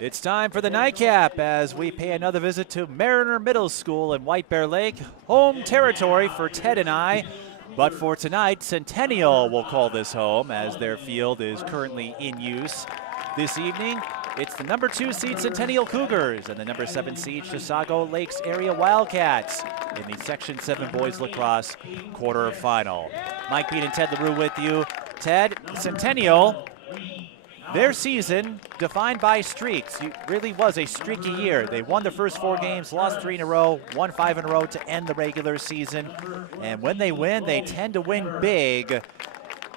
It's time for the nightcap as we pay another visit to Mariner Middle School in White Bear Lake. Home territory for Ted and I. But for tonight, Centennial will call this home as their field is currently in use. This evening, it's the number 2 seed Centennial Cougars and the number 7 seed Chisago Lakes Area Wildcats in the Section 7 Boys Lacrosse quarterfinal. Mike Beat and Ted LaRue with you. Ted, Centennial, their season defined by streaks. It really was a streaky year. They won the first 4 games, lost 3 in a row, won 5 in a row to end the regular season. And when they win, they tend to win big.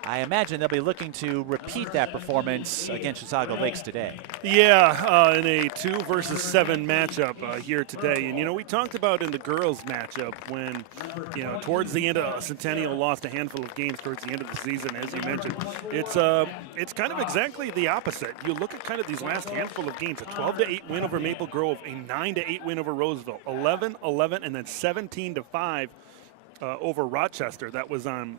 I imagine they'll be looking to repeat that performance against Chisago Lakes today. Yeah, in a 2 versus 7 matchup here today. And, we talked about in the girls matchup when, towards the end of Centennial lost a handful of games towards the end of the season, as you mentioned. It's kind of exactly the opposite. You look at kind of these last handful of games, a 12-8 win over Maple Grove, a 9-8 win over Roseville, 11-11, and then 17-5 over Rochester. That was on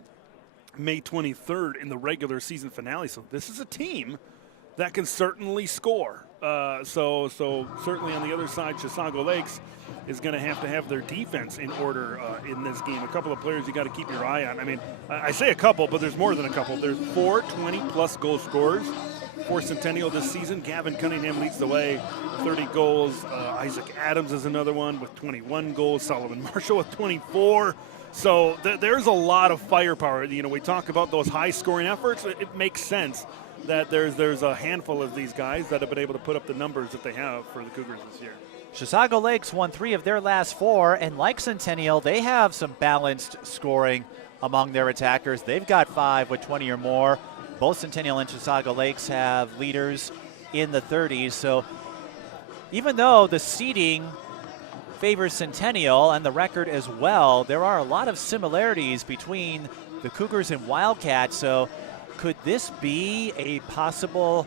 May 23rd in the regular season finale. So this is a team that can certainly score. So certainly on the other side, Chisago Lakes is going to have their defense in order in this game. A couple of players you got to keep your eye on. I mean, I say a couple, but there's more than a couple. There's 4 20-plus goal scorers for Centennial this season. Gavin Cunningham leads the way, 30 goals. Isaac Adams is another one with 21 goals. Solomon Marshall with 24. So there's a lot of firepower. We talk about those high-scoring efforts. It makes sense that there's a handful of these guys that have been able to put up the numbers that they have for the Cougars this year. Chisago Lakes won 3 of their last 4, and like Centennial, they have some balanced scoring among their attackers. They've got 5 with 20 or more. Both Centennial and Chisago Lakes have leaders in the 30s. So even though the seeding favors Centennial and the record as well, there are a lot of similarities between the Cougars and Wildcats. So could this be a possible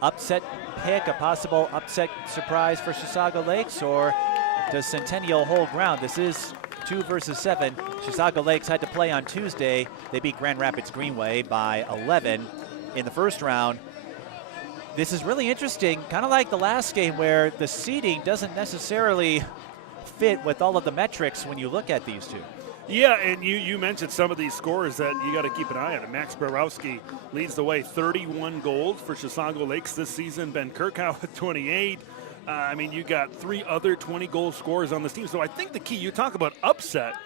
upset pick, a possible upset surprise for Chisago Lakes, or does Centennial hold ground? This is 2 versus 7. Chisago Lakes had to play on Tuesday. They beat Grand Rapids Greenway by 11 in the first round. This is really interesting, kind of like the last game where the seeding doesn't necessarily fit with all of the metrics when you look at these two. Yeah, and you mentioned some of these scores that you got to keep an eye on. Max Borowski leads the way, 31 goals for Chisago Lakes this season. Ben Kirkhow with 28. You got 3 other 20-goal scorers on this team. So I think the key, you talk about upset,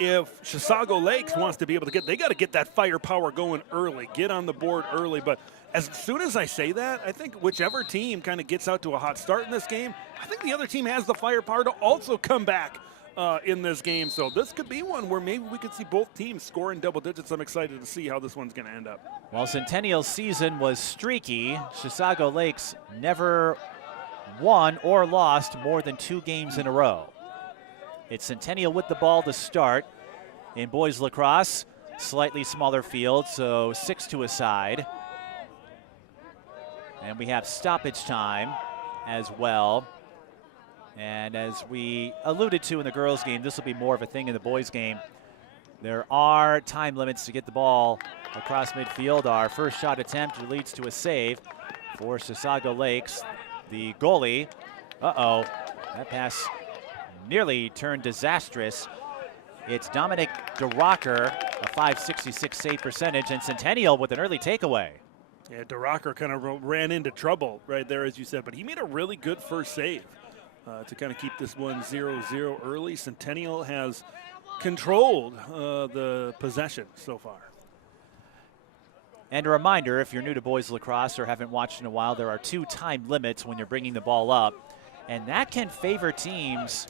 if Chisago Lakes wants to be able to they got to get that firepower going early, get on the board early. But as soon as I say that, I think whichever team kind of gets out to a hot start in this game, I think the other team has the firepower to also come back in this game. So this could be one where maybe we could see both teams score in double digits. I'm excited to see how this one's going to end up. While Centennial's season was streaky, Chisago Lakes never won or lost more than 2 games in a row. It's Centennial with the ball to start in boys lacrosse. Slightly smaller field, so 6 to a side. And we have stoppage time as well. And as we alluded to in the girls' game, this will be more of a thing in the boys' game. There are time limits to get the ball across midfield. Our first shot attempt leads to a save for Chisago Lakes. The goalie, that pass nearly turned disastrous. It's Dominic DeRocker, a .566 save percentage, and Centennial with an early takeaway. Yeah, DeRocker kind of ran into trouble right there, as you said, but he made a really good first save to kind of keep this one 0-0 early. Centennial has controlled the possession so far. And a reminder, if you're new to boys lacrosse or haven't watched in a while, there are 2 time limits when you're bringing the ball up, and that can favor teams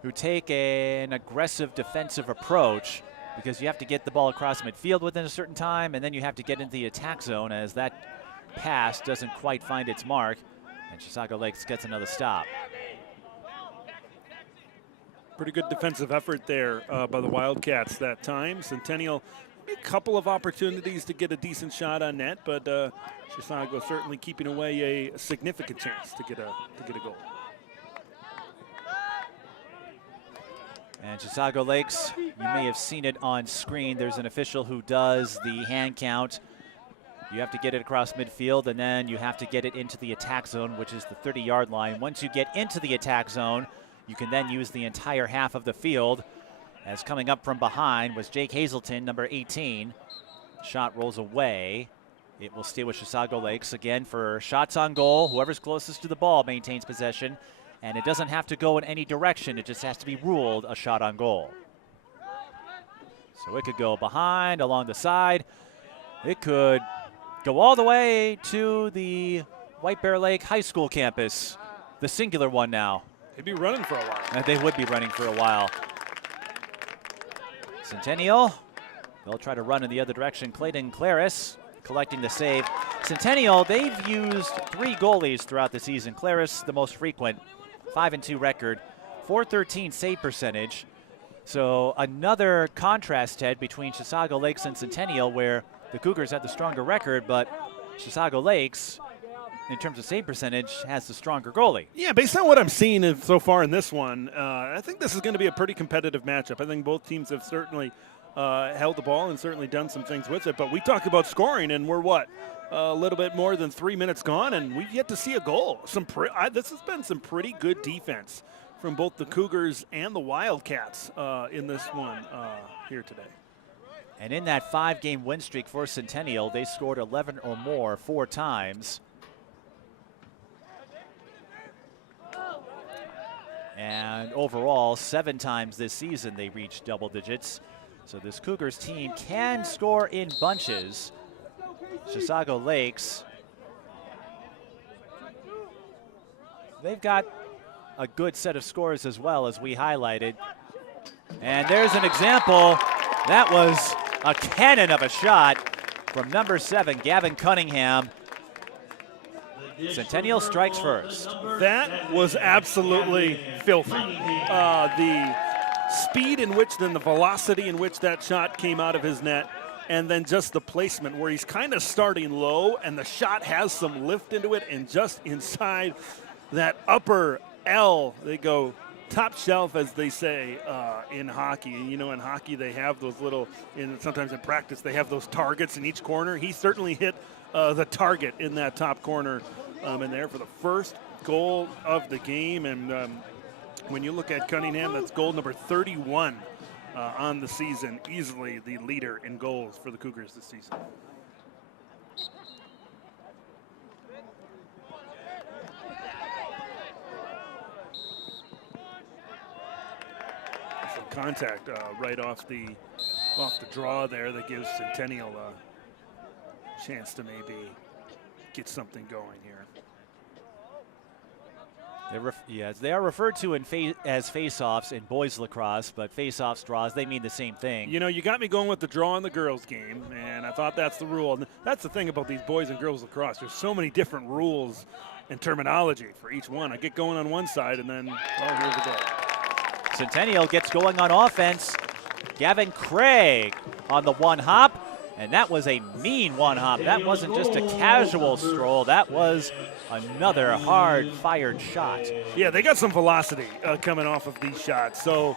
who take an aggressive defensive approach, because you have to get the ball across midfield within a certain time, and then you have to get into the attack zone as that pass doesn't quite find its mark, and Chisago Lakes gets another stop. Pretty good defensive effort there by the Wildcats that time. Centennial, a couple of opportunities to get a decent shot on net, but Chisago certainly keeping away a significant chance to get a goal. And Chisago Lakes, you may have seen it on screen. There's an official who does the hand count You have to get it across midfield, and then you have to get it into the attack zone, which is the 30-yard line. Once you get into the attack zone, you can then use the entire half of the field. As coming up from behind was Jake Hazelton, number 18. Shot rolls away. It will stay with Chisago Lakes again for shots on goal. Whoever's closest to the ball maintains possession, and it doesn't have to go in any direction. It just has to be ruled a shot on goal. So it could go behind, along the side. It could go all the way to the White Bear Lake High School campus, the singular one now. They'd be running for a while. They would be running for a while. Centennial, they'll try to run in the other direction. Clayton Claris collecting the save. Centennial, they've used 3 goalies throughout the season. Claris, the most frequent, 5-2 record, .413 save percentage. So another contrast, Ted, between Chisago Lakes and Centennial, where the Cougars have the stronger record, but Chisago Lakes, in terms of save percentage, has the stronger goalie. Yeah, based on what I'm seeing so far in this one, I think this is going to be a pretty competitive matchup. I think both teams have certainly held the ball and certainly done some things with it. But we talked about scoring, and we're a little bit more than 3 minutes gone, and we've yet to see a goal. This has been some pretty good defense from both the Cougars and the Wildcats in this one here today. And in that 5-game win streak for Centennial, they scored 11 or more 4 times. And overall, 7 times this season they reached double digits. So this Cougars team can score in bunches. Chisago Lakes, they've got a good set of scores as well, as we highlighted. And there's an example. That was a cannon of a shot from number 7, Gavin Cunningham. Centennial strikes first. That was absolutely filthy. The speed in which, then the velocity in which that shot came out of his net, and then just the placement where he's kind of starting low and the shot has some lift into it, and just inside that upper L, they go top shelf, as they say in hockey. And you know, in hockey they have those little, sometimes in practice they have those targets in each corner. He certainly hit the target in that top corner in there for the first goal of the game. And when you look at Cunningham, that's goal number 31 on the season, easily the leader in goals for the Cougars this season. Some contact right off the draw there that gives Centennial a chance to maybe get something going here. Yes, they are referred to as face-offs in boys lacrosse, but face-offs, draws, they mean the same thing. You know, you got me going with the draw in the girls game, and I thought that's the rule. And that's the thing about these boys and girls lacrosse. There's so many different rules and terminology for each one. I get going on one side, and then, well, here's the goal. Centennial gets going on offense. Gavin Craig on the one hop, and that was a mean one hop. That wasn't just a casual stroll. That was another hard-fired shot. Yeah, they got some velocity coming off of these shots. So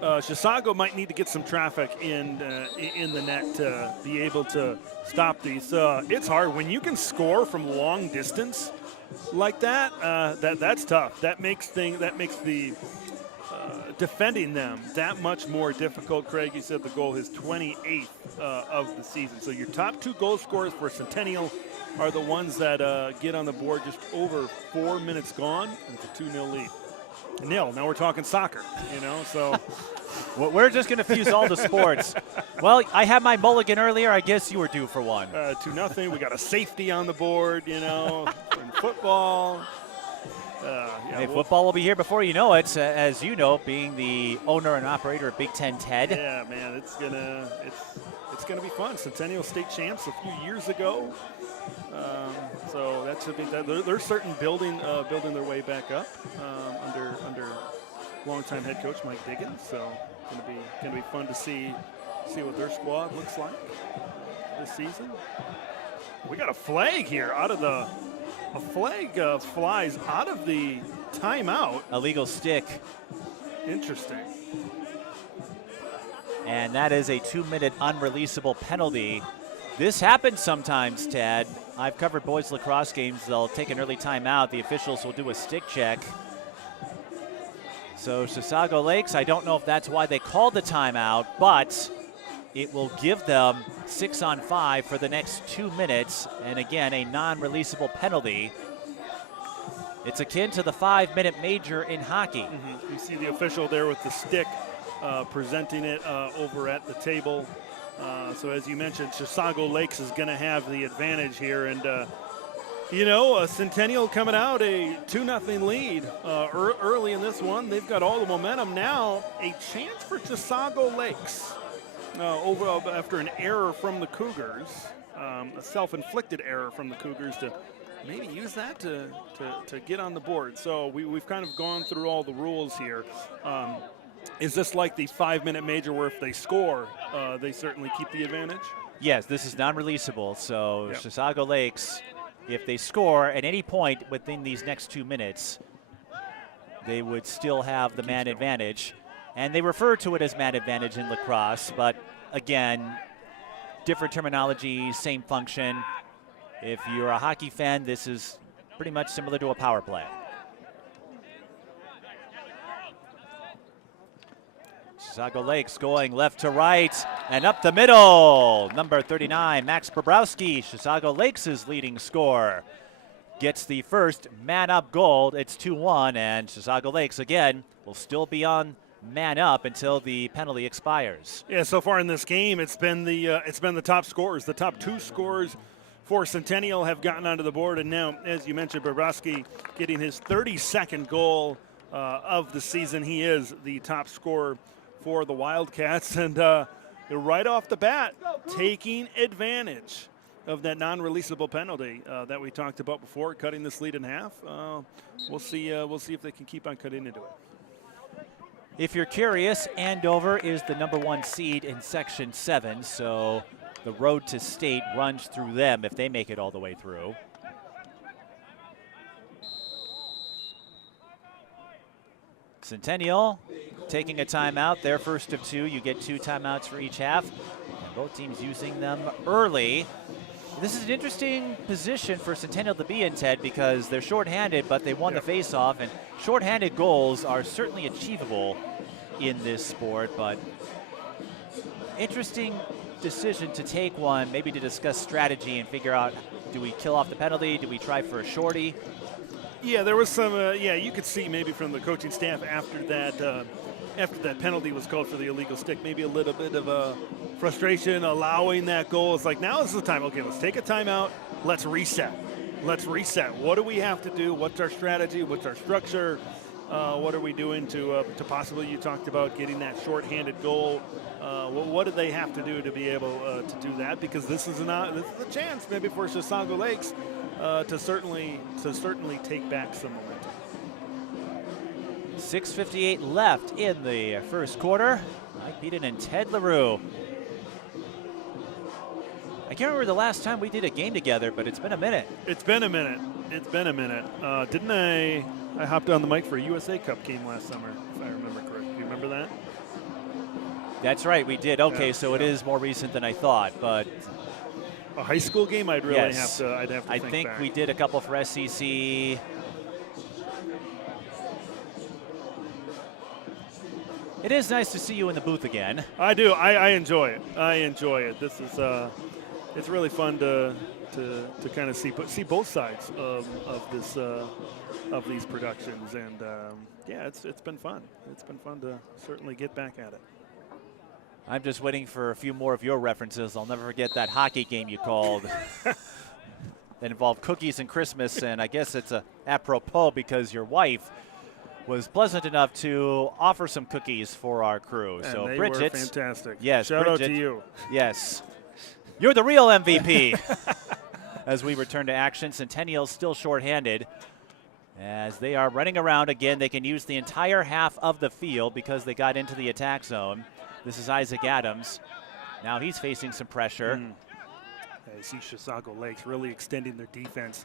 Chisago might need to get some traffic in the net to be able to stop these. It's hard when you can score from long distance like that. That's tough. That makes the defending them that much more difficult. Craig, you said the goal is 28th of the season. So your top 2 goal scorers for Centennial are the ones that get on the board just over 4 minutes gone. It's a 2-0 lead. Nil. Now we're talking soccer, you know, so. Well, we're just going to fuse all the sports. Well, I had my mulligan earlier. I guess you were due for one. 2-0. We got a safety on the board, you know, in football. Hey, football will be here before you know it. As you know, being the owner and operator of Big Ten Ted. Yeah, man, it's gonna be fun. Centennial state champs a few years ago, so that should be. They're certain building their way back up under longtime head coach Mike Diggins. So gonna be fun to see what their squad looks like this season. We got a flag here out of the. A flag flies out of the timeout. Illegal stick. Interesting. And that is a 2-minute unreleasable penalty This happens sometimes, Tad. I've covered boys lacrosse games. They'll take an early timeout. The officials will do a stick check. So Chisago Lakes, I don't know if that's why they called the timeout, but it will give them 6-on-5 for the next 2 minutes. And again, a non-releasable penalty. It's akin to the 5-minute major in hockey. You see the official there with the stick presenting it over at the table. So as you mentioned, Chisago Lakes is going to have the advantage here. And, Centennial coming out a 2-0 lead early in this one. They've got all the momentum now. A chance for Chisago Lakes after an error from the Cougars, a self-inflicted error from the Cougars to maybe use that to get on the board. So we've kind of gone through all the rules here. Is this like the 5-minute major where if they score, they certainly keep the advantage? Yes, this is non-releasable. So yep. Chisago Lakes, if they score at any point within these next 2 minutes, they would still have the man advantage. And they refer to it as man advantage in lacrosse, but again, different terminology, same function. If you're a hockey fan, this is pretty much similar to a power play. Chisago Lakes going left to right and up the middle. Number 39, Max Bobrowski, Chisago Lakes' leading scorer, gets the first man-up goal. It's 2-1, and Chisago Lakes, again, will still be on man up until the penalty expires. Yeah, so far in this game, it's been the top scorers. The top 2 scorers for Centennial have gotten onto the board, and now, as you mentioned, Bobrowski getting his 32nd goal of the season. He is the top scorer for the Wildcats, and right off the bat, taking advantage of that non-releasable penalty that we talked about before, cutting this lead in half. We'll see if they can keep on cutting into it. If you're curious, Andover is the number 1 seed in Section 7, so the road to state runs through them if they make it all the way through. Centennial taking a timeout, their first of 2. You get 2 timeouts for each half, and both teams using them early. This is an interesting position for Centennial to be in, Ted, because they're shorthanded, but they won the faceoff, and shorthanded goals are certainly achievable in this sport, but interesting decision to take one, maybe to discuss strategy and figure out, do we kill off the penalty? Do we try for a shorty? Yeah, there was some, you could see maybe from the coaching staff after that penalty was called for the illegal stick, maybe a little bit of a frustration allowing that goal. It's like, now is the time. Okay, let's take a timeout. Let's reset. What do we have to do? What's our strategy? What's our structure? What are we doing to possibly, you talked about getting that shorthanded goal. What do they have to do to be able to do that? Because this is a chance maybe for Chisago Lakes to certainly take back some momentum. 6:58 left in the first quarter. Mike Beaton and Ted LaRue. I can't remember the last time we did a game together, but it's been a minute. Didn't I hopped on the mic for a USA Cup game last summer, if I remember correctly. Do you remember that? That's right, we did. Okay, so it is more recent than I thought, but a high school game, I'd really have to. I'd have to. I think we did a couple for SEC. It is nice to see you in the booth again. I do. I enjoy it. This is it's really fun to kind of see both sides of these productions, and it's been fun. It's been fun to certainly get back at it. I'm just waiting for a few more of your references. I'll never forget that hockey game you called that involved cookies and Christmas, and I guess it's apropos because your wife was pleasant enough to offer some cookies for our crew. And so they Bridget, were fantastic. Yes, shout Bridget, out to you. Yes, you're the real MVP. As we return to action, Centennial still shorthanded. As they are running around again, they can use the entire half of the field because they got into the attack zone. This is Isaac Adams. Now he's facing some pressure. I see Chisago Lakes really extending their defense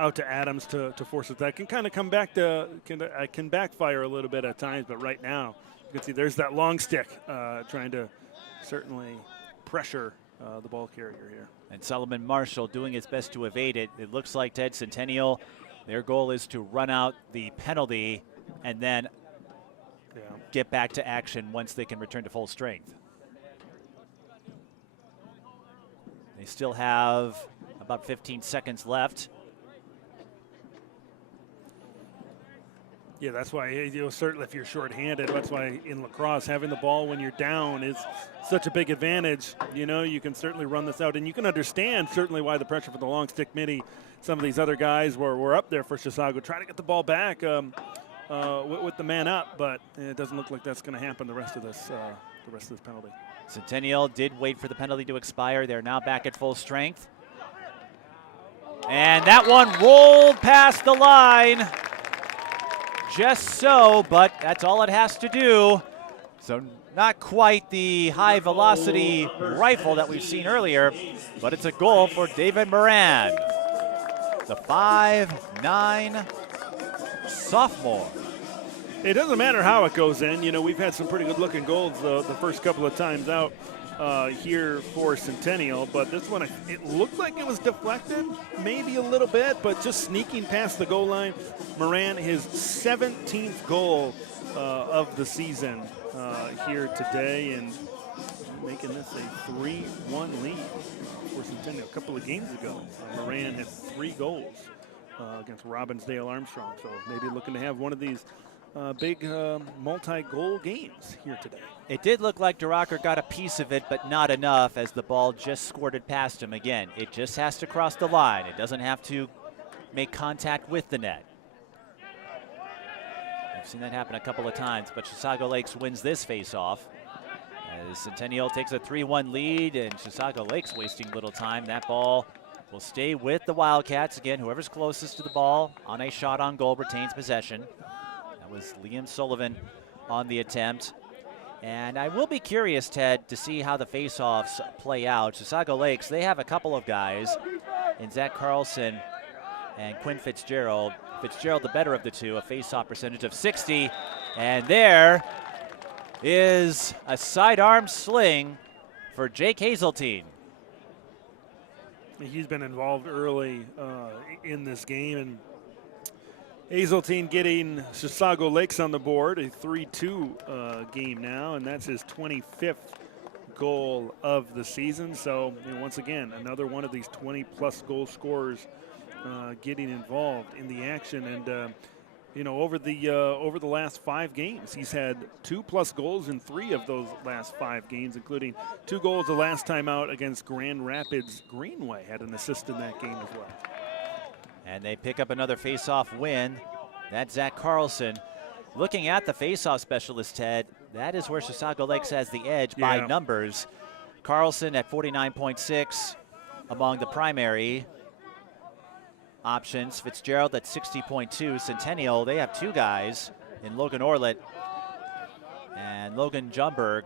out to Adams to force it. That can kind of come back to can backfire a little bit at times, but right now you can see there's that long stick trying to certainly pressure the ball carrier here. And Solomon Marshall doing his best to evade it. It looks like Ted Centennial, their goal is to run out the penalty and then get back to action once they can return to full strength. They still have about 15 seconds left. Yeah, that's why, certainly if you're shorthanded, that's why in lacrosse, having the ball when you're down is such a big advantage. You can certainly run this out, and you can understand certainly why the pressure for the long stick mini, some of these other guys were up there for Chisago, trying to get the ball back with the man up, but it doesn't look like that's going to happen the rest of this penalty. Centennial did wait for the penalty to expire. They're now back at full strength. And that one rolled past the line. Just so, but that's all it has to do. So not quite the high velocity rifle that we've seen earlier, but it's a goal for David Moran, the 5'9" sophomore. It doesn't matter how it goes in. We've had some pretty good looking goals the first couple of times out here for Centennial, but this one, it looked like it was deflected, maybe a little bit, but just sneaking past the goal line. Moran, his 17th goal of the season here today, and making this a 3-1 lead for Centennial. A couple of games ago, Moran had 3 goals against Robbinsdale Armstrong, so maybe looking to have one of these big multi-goal games here today. It did look like DeRocker got a piece of it, but not enough as the ball just squirted past him again. It just has to cross the line. It doesn't have to make contact with the net. I've seen that happen a couple of times, but Chisago Lakes wins this face-off. As Centennial takes a 3-1 lead, and Chisago Lakes wasting little time. That ball will stay with the Wildcats. Again, whoever's closest to the ball on a shot on goal retains possession. That was Liam Sullivan on the attempt. And I will be curious, Ted, to see how the face-offs play out. Chisago Lakes, they have a couple of guys in Zach Carlson and Quinn Fitzgerald. Fitzgerald, the better of the two, a face-off percentage of 60. And there is a sidearm sling for Jake Hazeltine. He's been involved early in this game, and Hazeltine getting Chisago Lakes on the board, a 3-2 game now, and that's his 25th goal of the season. So once again, another one of these 20-plus goal scorers getting involved in the action. And over the last 5 games, he's had 2+ goals in 3 of those last 5 games, including 2 goals the last time out against Grand Rapids Greenway. Had an assist in that game as well. And they pick up another face-off win. That's Zach Carlson. Looking at the face-off specialist, Ted, that is where Chisago Lakes has the edge by numbers. Carlson at 49.6 among the primary options. Fitzgerald at 60.2. Centennial, they have 2 guys in Logan Orlett and Logan Jumberg.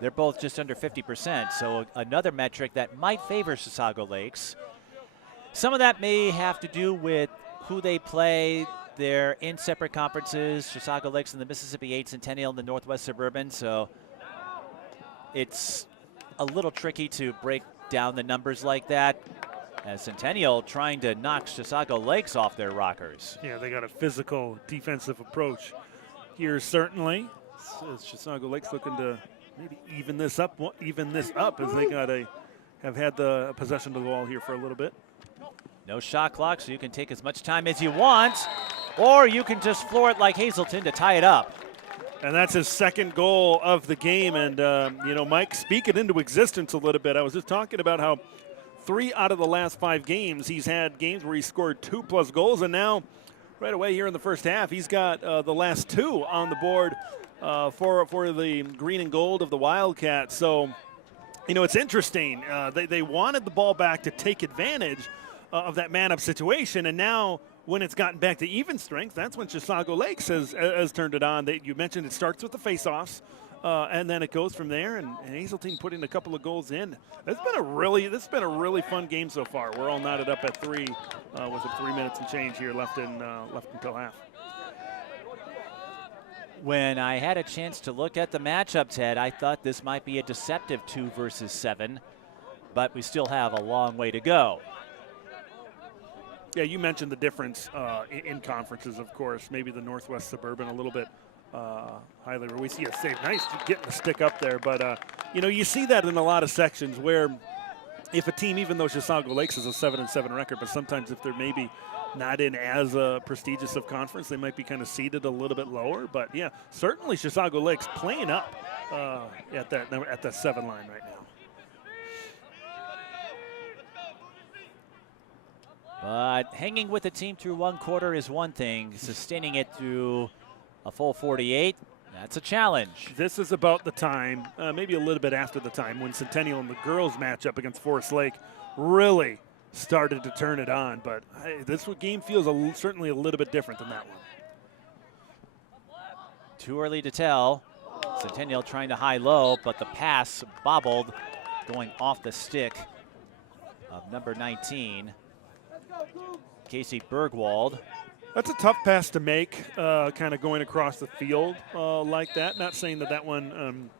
They're both just under 50%, so another metric that might favor Chisago Lakes. Some of that may have to do with who they play. They're in separate conferences, Chisago Lakes in the Mississippi 8, Centennial in the Northwest Suburban, so it's a little tricky to break down the numbers like that, as Centennial trying to knock Chisago Lakes off their rockers. Yeah, they got a physical defensive approach here, certainly. As Chisago Lakes looking to maybe even this up as they have had the possession of the ball here for a little bit. No shot clock, so you can take as much time as you want, or you can just floor it like Hazelton to tie it up. And that's his 2nd goal of the game. And, Mike, speak it into existence a little bit. I was just talking about how 3 out of the last 5 games, he's had games where he scored 2+ goals. And now, right away here in the first half, he's got the last 2 on the board for the green and gold of the Wildcats. So, it's interesting. They wanted the ball back to take advantage of that man-up situation, and now when it's gotten back to even strength, that's when Chisago Lakes has turned it on. You mentioned it starts with the face-offs, and then it goes from there, and Hazeltine putting a couple of goals in. This has been a really fun game so far. We're all knotted up at 3 with 3 minutes and change here left until half. When I had a chance to look at the matchup, Ted, I thought this might be a deceptive 2 versus 7. but we still have a long way to go. Yeah, you mentioned the difference in conferences, of course. Maybe the Northwest Suburban a little bit highly where we see a save. Nice getting the stick up there, but you know, you see that in a lot of sections where if a team, even though Chisago Lakes is a 7-7 record, but sometimes if they're maybe not in as prestigious of conference, they might be kind of seated a little bit lower. But yeah, certainly Chisago Lakes playing up at that 7 line right now. But hanging with the team through one quarter is one thing. Sustaining it through a full 48, that's a challenge. This is about the time, maybe a little bit after the time, when Centennial and the girls match up against Forest Lake really started to turn it on. But this game feels certainly a little bit different than that one. Too early to tell. Centennial trying to high-low, but the pass bobbled, going off the stick of number 19, Casey Bergwald. That's a tough pass to make, kind of going across the field like that. Not saying that one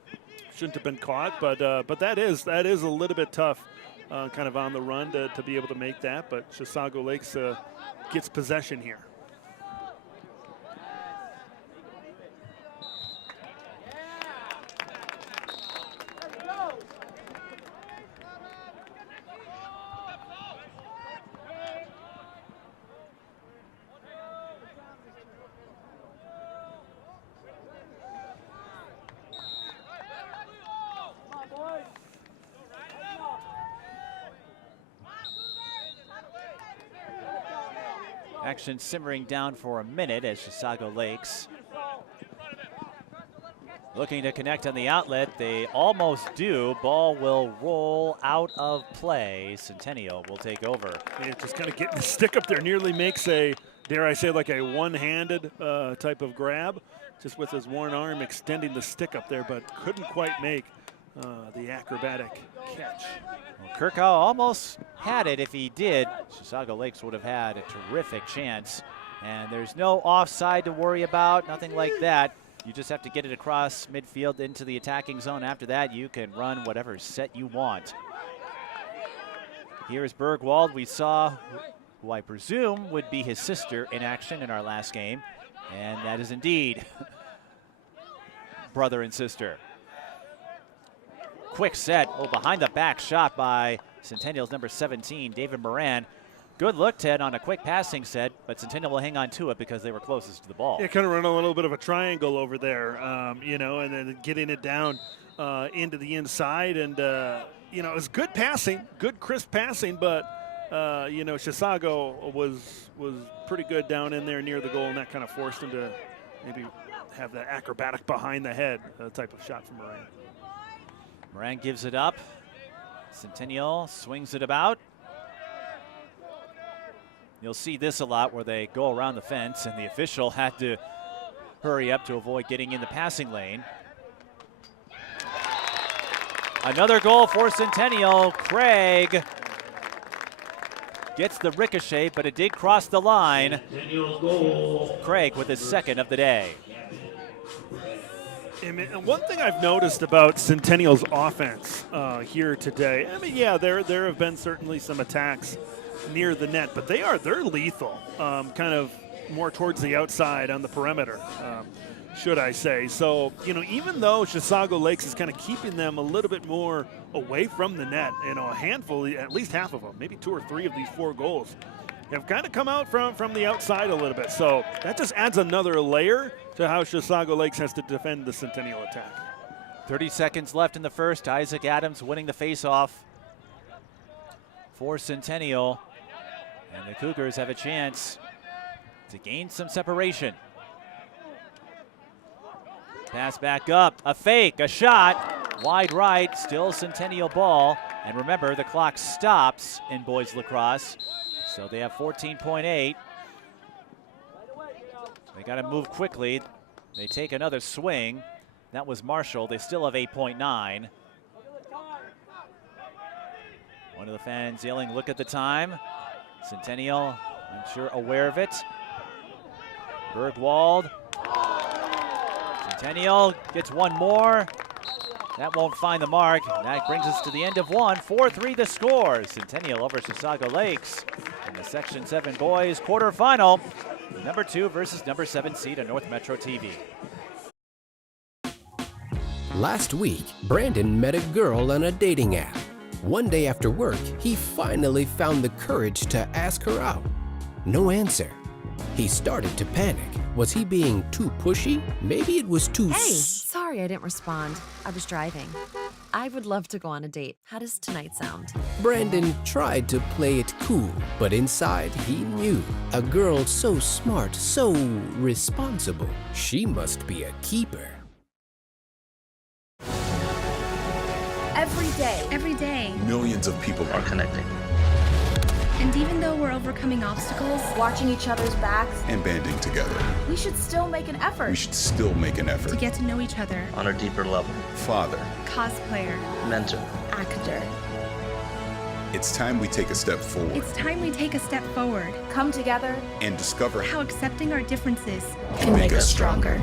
shouldn't have been caught, but that is a little bit tough, kind of on the run to be able to make that. But Chisago Lakes gets possession here. Action simmering down for a minute as Chisago Lakes looking to connect on the outlet. They almost do. Ball will roll out of play. Centennial will take over. Yeah, just kind of getting the stick up there. Nearly makes a, dare I say, like a one-handed type of grab, just with his one arm extending the stick up there, but couldn't quite make the acrobatic catch. Well, Kirkhow almost had it. If he did, Chisago Lakes would have had a terrific chance. And there's no offside to worry about, nothing like that. You just have to get it across midfield into the attacking zone. After that, you can run whatever set you want. Here is Bergwald. We saw who I presume would be his sister in action in our last game. And that is indeed brother and sister. Quick set. Oh, behind the back shot by Centennial's number 17, David Moran. Good look, Ted, on a quick passing set, but Centennial will hang on to it because they were closest to the ball. Yeah, kind of run a little bit of a triangle over there, you know, and then getting it down into the inside. And, you know, it was good passing, good crisp passing, but, you know, Chisago was pretty good down in there near the goal, and that kind of forced him to maybe have that acrobatic behind the head type of shot from Moran. Moran gives it up. Centennial swings it about. You'll see this a lot where they go around the fence and the official had to hurry up to avoid getting in the passing lane. Another goal for Centennial. Craig gets the ricochet, but it did cross the line. Craig with his second of the day. And one thing I've noticed about Centennial's offense here today, I mean, yeah, there have been certainly some attacks near the net, but they're lethal, kind of more towards the outside on the perimeter, should I say. So, you know, even though Chisago Lakes is kind of keeping them a little bit more away from the net, you know, a handful, at least half of them, maybe 2 or 3 of these 4 goals have kind of come out from the outside a little bit. So that just adds another layer to how Chisago Lakes has to defend the Centennial attack. 30 seconds left in the first. Isaac Adams winning the faceoff for Centennial. And the Cougars have a chance to gain some separation. Pass back up, a fake, a shot, wide right, still Centennial ball. And remember, the clock stops in boys lacrosse. So they have 14.8. They got to move quickly. They take another swing. That was Marshall. They still have 8.9. One of the fans yelling, look at the time. Centennial, I'm sure, aware of it. Bergwald. Centennial gets one more. That won't find the mark. That brings us to the end of one. 4-3 the score. Centennial over Chisago Lakes in the Section 7 boys quarterfinal. Number 2 versus number 7 seed on North Metro TV. Last week, Brandon met a girl on a dating app. One day after work, he finally found the courage to ask her out. No answer. He started to panic. Was he being too pushy? Maybe it was too Hey, sorry I didn't respond. I was driving. I would love to go on a date. How does tonight sound? Brandon tried to play it cool, but inside he knew. A girl so smart, so responsible. She must be a keeper. Every day, millions of people are connecting. And even though we're overcoming obstacles, watching each other's backs, And banding together. we should still make an effort. We should still make an effort. to get to know each other, on a deeper level. Father, cosplayer, Mentor. Actor. it's time we take a step forward it's time we take a step forward. Come together. and discover How accepting our differences can make us stronger.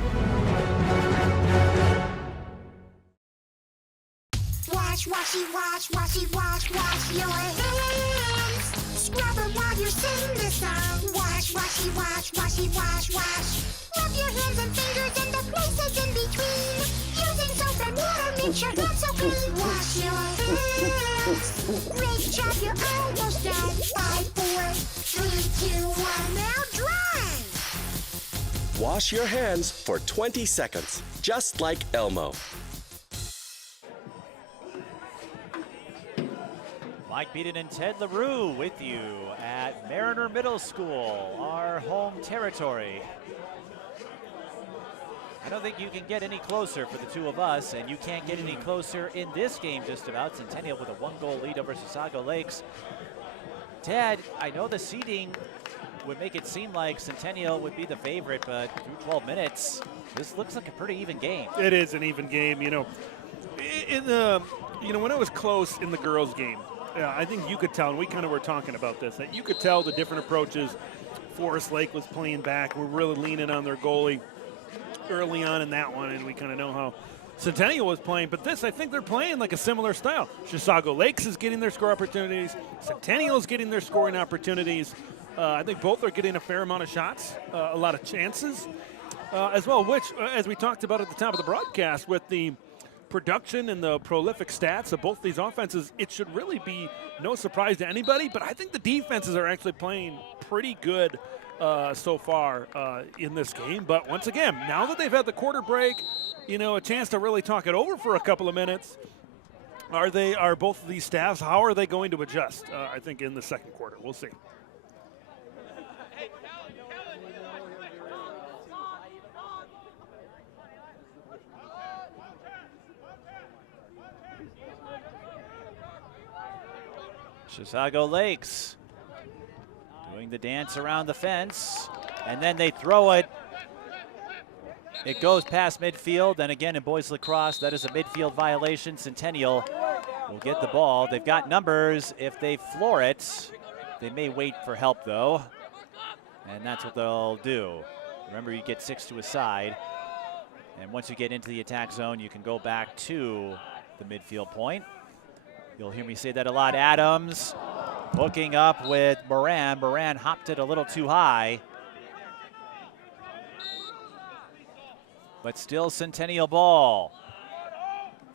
Wash your hands. Scrub them while you sing the song. Wash. Rub your hands and fingers and the places in between. Using soap and water makes your hands so clean. Wash your hands. Great job, you're almost done. 5, 4, 3, 2, 1, now dry. Wash your hands for 20 seconds, just like Elmo. Mike Beaton and Ted LaRue with you at Mariner Middle School, our home territory. I don't think you can get any closer for the two of us, and you can't get any closer in this game just about. Centennial with a 1-goal lead over Chisago Lakes. Ted, I know the seeding would make it seem like Centennial would be the favorite, but through 12 minutes, this looks like a pretty even game. It is an even game, you know. In the, when it was close in the girls' game, I think you could tell, and we kind of were talking about this, that you could tell the different approaches. Forest Lake was playing back. We're really leaning on their goalie early on in that one, and we kind of know how Centennial was playing. But this, I think they're playing like a similar style. Chisago Lakes is getting their score opportunities. Centennial is getting their scoring opportunities. I think both are getting a fair amount of shots, a lot of chances as well, which, as we talked about at the top of the broadcast, with the production and the prolific stats of both these offenses, it should really be no surprise to anybody. But I think the defenses are actually playing pretty good so far in this game. But once again, now that they've had the quarter break, a chance to really talk it over for a couple of minutes, are both of these staffs, how are they going to adjust? I think in the second quarter, we'll see. Chisago Lakes doing the dance around the fence, and then they throw it. It goes past midfield, and again in boys lacrosse, that is a midfield violation. Centennial will get the ball. They've got numbers. If they floor it, they may wait for help though, and that's what they'll do. Remember, you get 6 to a side, and once you get into the attack zone, you can go back to the midfield point. You'll hear me say that a lot. Adams hooking up with Moran. Moran hopped it a little too high. But still Centennial ball.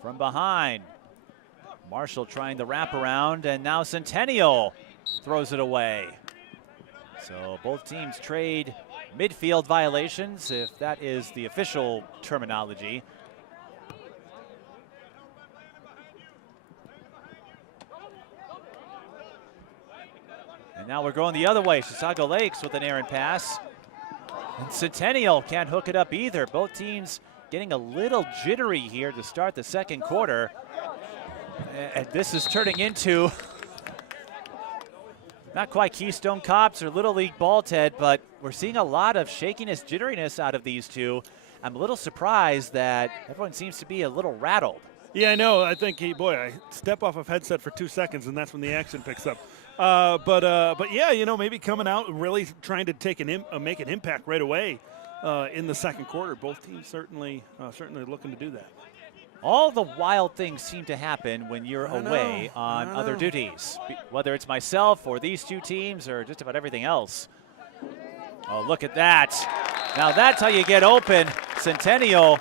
From behind. Marshall trying the wraparound, and now Centennial throws it away. So both teams trade midfield violations, if that is the official terminology. And now we're going the other way. Chisago Lakes with an errant pass. And Centennial can't hook it up either. Both teams getting a little jittery here to start the second quarter. And this is turning into not quite Keystone Cops or Little League ball, Ted, but we're seeing a lot of shakiness, jitteriness out of these two. I'm a little surprised that everyone seems to be a little rattled. Yeah, I know. I think, I step off of headset for 2 seconds, and that's when the action picks up. But yeah, maybe coming out and really trying to make an impact right away in the second quarter. Both teams certainly looking to do that. All the wild things seem to happen when you're away on I other know. duties, whether it's myself or these two teams or just about everything else. Oh, look at that. Now that's how you get open. Centennial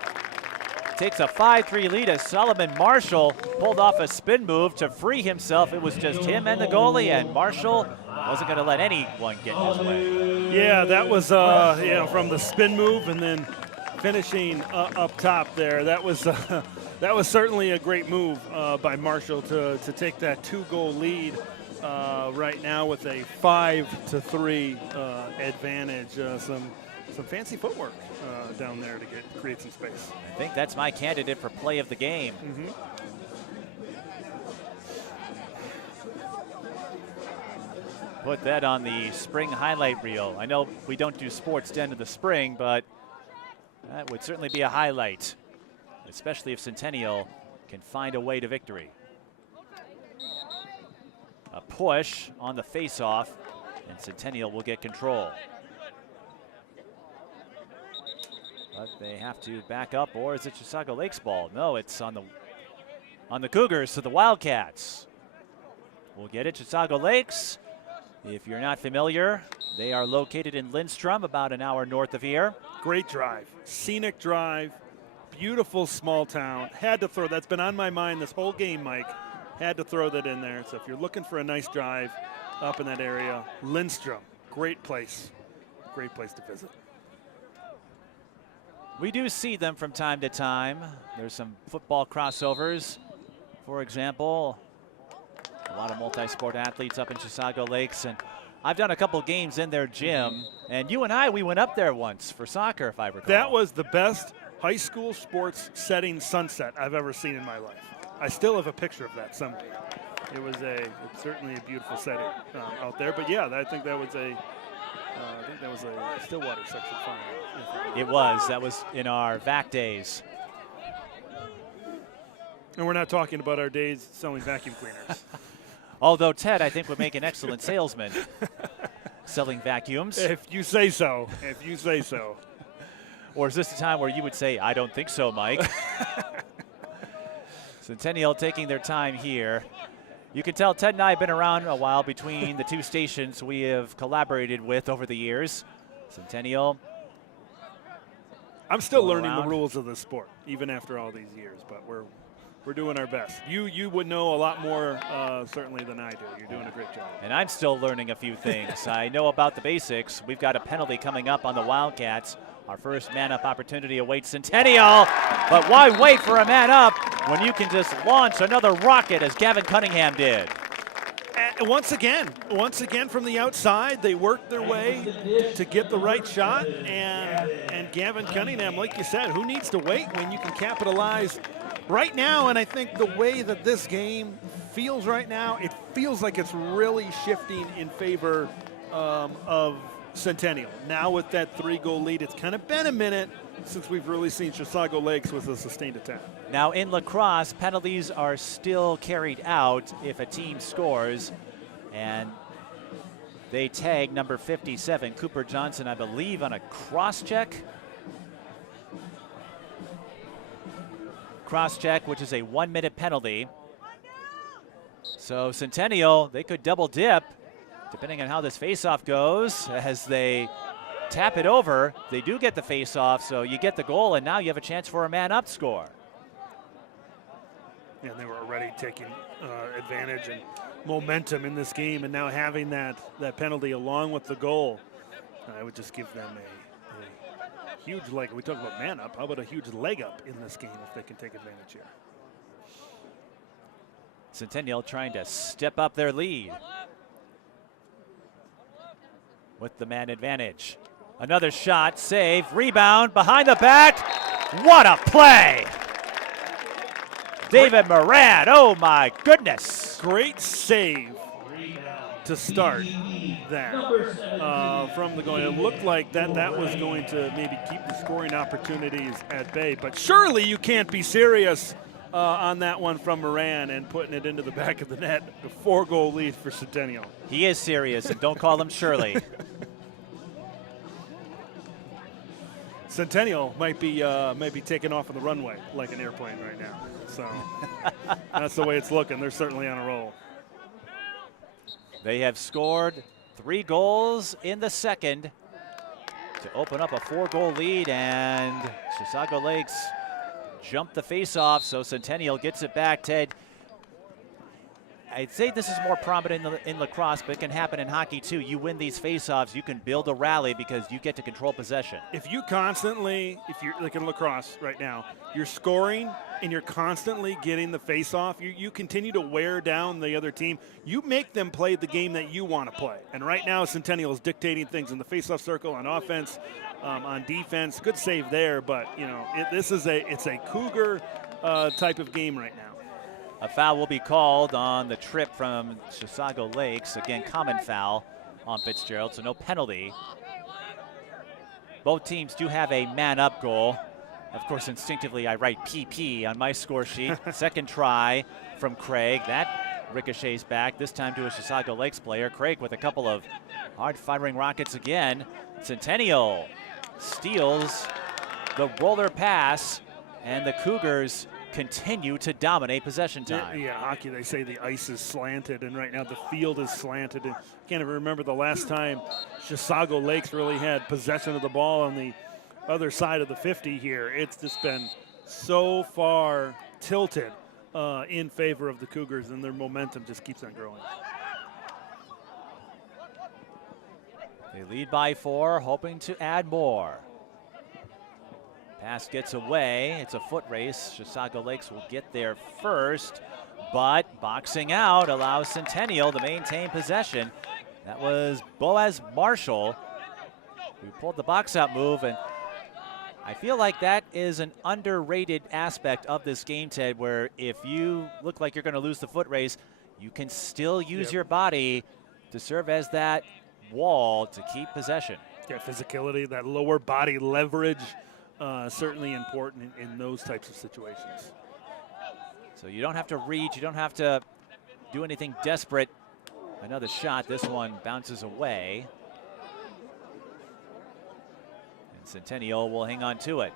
takes a 5-3 lead as Solomon Marshall pulled off a spin move to free himself. It was just him and the goalie, and Marshall wasn't going to let anyone get in his way. Yeah, that was from the spin move and then finishing up top there. That was that was certainly a great move by Marshall to take that 2-goal lead right now with a 5-3 advantage. Some fancy footwork down there to create some space. I think that's my candidate for play of the game. Put that on the spring highlight reel. I know we don't do sports den of the spring, but that would certainly be a highlight, especially if Centennial can find a way to victory. A push on the face-off, and Centennial will get control. But they have to back up, or is it Chisago Lake's ball? No, it's on the Cougars, so the Wildcats will get it. Chisago Lakes, if you're not familiar, they are located in Lindstrom, about an hour north of here. Great drive, scenic drive, beautiful small town. Had to throw, that's been on my mind this whole game, Mike. Had to throw that in there. So if you're looking for a nice drive up in that area, Lindstrom, great place to visit. We do see them from time to time. There's some football crossovers. For example, a lot of multi-sport athletes up in Chisago Lakes, and I've done a couple games in their gym, and you and I, we went up there once for soccer, if I recall. That was the best high school sports setting sunset I've ever seen in my life. I still have a picture of that somewhere. It's certainly a beautiful setting out there, but yeah, I think that was a Stillwater section final. It was. That was in our VAC days. And we're not talking about our days selling vacuum cleaners. Although Ted, I think, would make an excellent salesman selling vacuums. If you say so. If you say so. Or is this the time where you would say, I don't think so, Mike? Centennial taking their time here. You can tell Ted and I have been around a while between the two stations we have collaborated with over the years. Centennial. I'm still learning the rules of this sport, even after all these years, but we're doing our best. You would know a lot more, certainly, than I do. You're doing a great job. And I'm still learning a few things. I know about the basics. We've got a penalty coming up on the Wildcats. Our first man-up opportunity awaits Centennial. But why wait for a man-up when you can just launch another rocket as Gavin Cunningham did? And once again from the outside, they worked their way to get the right shot. And Gavin Cunningham, like you said, who needs to wait when you can capitalize right now? And I think the way that this game feels right now, it feels like it's really shifting in favor of Centennial. Now with that 3-goal lead, it's kind of been a minute since we've really seen Chisago Lakes with a sustained attack. Now in lacrosse, penalties are still carried out if a team scores, and they tag number 57, Cooper Johnson, I believe, on a cross-check. Cross-check, which is a 1-minute penalty. So Centennial, they could double dip, depending on how this face-off goes, as they tap it over. They do get the face-off, so you get the goal, and now you have a chance for a man-up score. And they were already taking advantage and momentum in this game, and now having that penalty along with the goal, I would just give them a huge leg. We talk about man-up. How about a huge leg up in this game if they can take advantage here? Centennial trying to step up their lead with the man advantage. Another shot, save, rebound, behind the back. What a play! David Moran, oh my goodness. Great save to start that from the goal. It looked like that was going to maybe keep the scoring opportunities at bay, but surely you can't be serious on that one from Moran and putting it into the back of the net. The 4-goal lead for Centennial. He is serious, and don't call him Shirley. Centennial might be taking off on the runway like an airplane right now. So that's the way it's looking. They're certainly on a roll. They have scored 3 goals in the second to open up a 4-goal lead, and Chisago Lakes jumped the face-off, so Centennial gets it back. Ted, I'd say this is more prominent in lacrosse, but it can happen in hockey too. You win these face-offs, you can build a rally because you get to control possession. If you're like in lacrosse right now, you're scoring and you're constantly getting the face-off, you continue to wear down the other team. You make them play the game that you want to play. And right now, Centennial is dictating things in the face-off circle, on offense, on defense. Good save there, but it's a Cougar type of game right now. A foul will be called on the trip from Chisago Lakes. Again, common foul on Fitzgerald, so no penalty. Both teams do have a man-up goal. Of course, instinctively, I write PP on my score sheet. Second try from Craig. That ricochets back, this time to a Chisago Lakes player. Craig with a couple of hard-firing rockets again. Centennial steals the roller pass, and the Cougars continue to dominate possession time. Yeah, hockey, they say the ice is slanted, and right now the field is slanted. And I can't even remember the last time Chisago Lakes really had possession of the ball on the other side of the 50 here. It's just been so far tilted in favor of the Cougars, and their momentum just keeps on growing. They lead by 4, hoping to add more. Pass gets away. It's a foot race. Chisago Lakes will get there first, but boxing out allows Centennial to maintain possession. That was Boaz Marshall who pulled the box out move, and I feel like that is an underrated aspect of this game, Ted, where if you look like you're going to lose the foot race, you can still use your body to serve as that wall to keep possession. Yeah, physicality, that lower body leverage, certainly important in those types of situations. So you don't have to reach, you don't have to do anything desperate. Another shot, this one bounces away. And Centennial will hang on to it.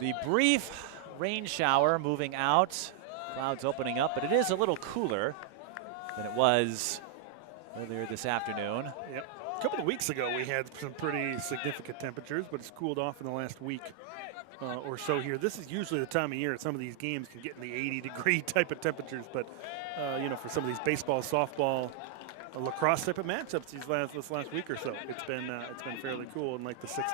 The brief rain shower moving out, clouds opening up, but it is a little cooler than it was earlier this afternoon. Yep. A couple of weeks ago, we had some pretty significant temperatures, but it's cooled off in the last week or so here. This is usually the time of year that some of these games can get in the 80-degree type of temperatures, but for some of these baseball, softball, lacrosse type of matchups this last week or so, it's been fairly cool in like the 60s.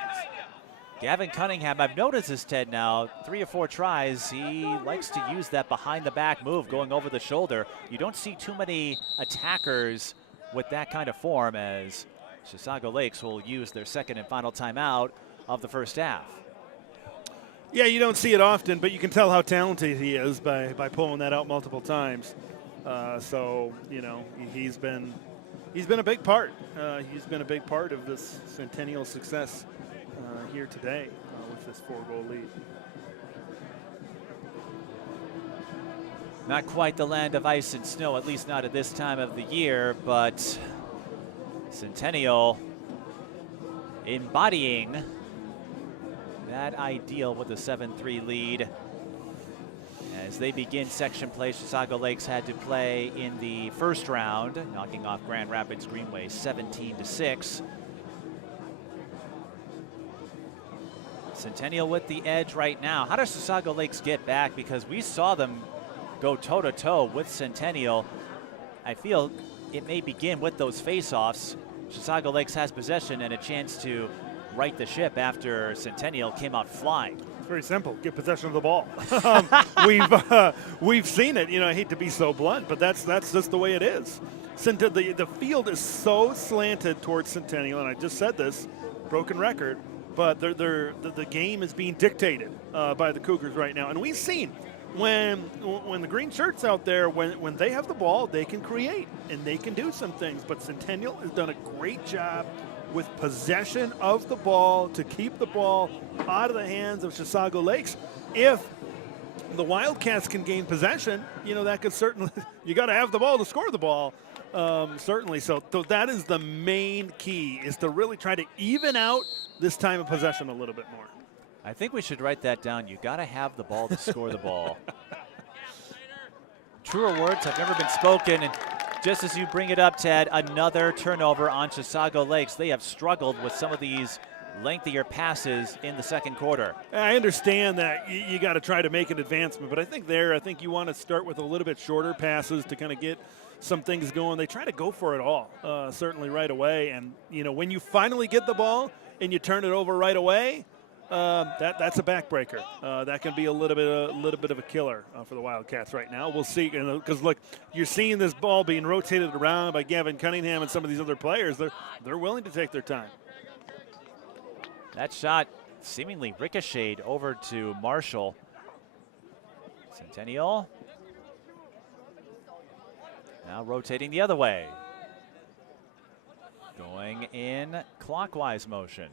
Gavin Cunningham, I've noticed this, Ted, now 3 or 4 tries. He likes to use that behind the back move, going over the shoulder. You don't see too many attackers with that kind of form, as Chisago Lakes will use their second and final timeout of the first half. Yeah, you don't see it often, but you can tell how talented he is by pulling that out multiple times. He's been a big part. He's been a big part of this Centennial success here today with this 4-goal lead. Not quite the land of ice and snow, at least not at this time of the year, but Centennial embodying that ideal with a 7-3 lead. As they begin section play, Chisago Lakes had to play in the first round, knocking off Grand Rapids Greenway 17-6. Centennial with the edge right now. How does Chisago Lakes get back? Because we saw them go toe-to-toe with Centennial. I feel it may begin with those face-offs. Chisago Lakes has possession and a chance to right the ship after Centennial came out flying. It's very simple. Get possession of the ball. We've seen it. I hate to be so blunt, but that's just the way it is. The field is so slanted towards Centennial, and I just said this, broken record, but the game is being dictated by the Cougars right now. And we've seen when the green shirts out there, when they have the ball, they can create and they can do some things. But Centennial has done a great job with possession of the ball to keep the ball out of the hands of Chisago Lakes. If the Wildcats can gain possession, that could certainly, you got to have the ball to score the ball. certainly. So that is the main key, is to really try to even out this time of possession a little bit more. I think we should write that down. You got to have the ball to score the ball. Truer words have never been spoken. And just as you bring it up, Ted, another turnover on Chisago Lakes. They have struggled with some of these lengthier passes in the second quarter. I understand that you got to try to make an advancement, but I think you want to start with a little bit shorter passes to kind of get some things going. They try to go for it all, certainly right away. And, when you finally get the ball and you turn it over right away, that's a backbreaker. That can be a little bit of a killer for the Wildcats right now. We'll see, because look, you're seeing this ball being rotated around by Gavin Cunningham and some of these other players. They're willing to take their time. That shot seemingly ricocheted over to Marshall. Centennial now rotating the other way, going in clockwise motion.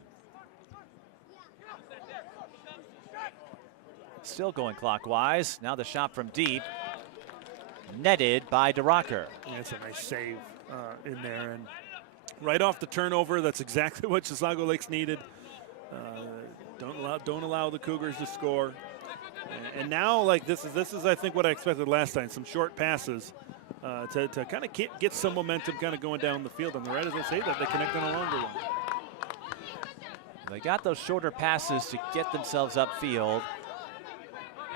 Still going clockwise. Now the shot from deep, netted by DeRocker. Yeah, it's a nice save in there, and right off the turnover, that's exactly what Chisago Lakes needed. Don't allow the Cougars to score. And now, like, this is I think what I expected last time. Some short passes to kind of get some momentum kind of going down the field. And right as I say that, they connect on a longer one. They got those shorter passes to get themselves upfield.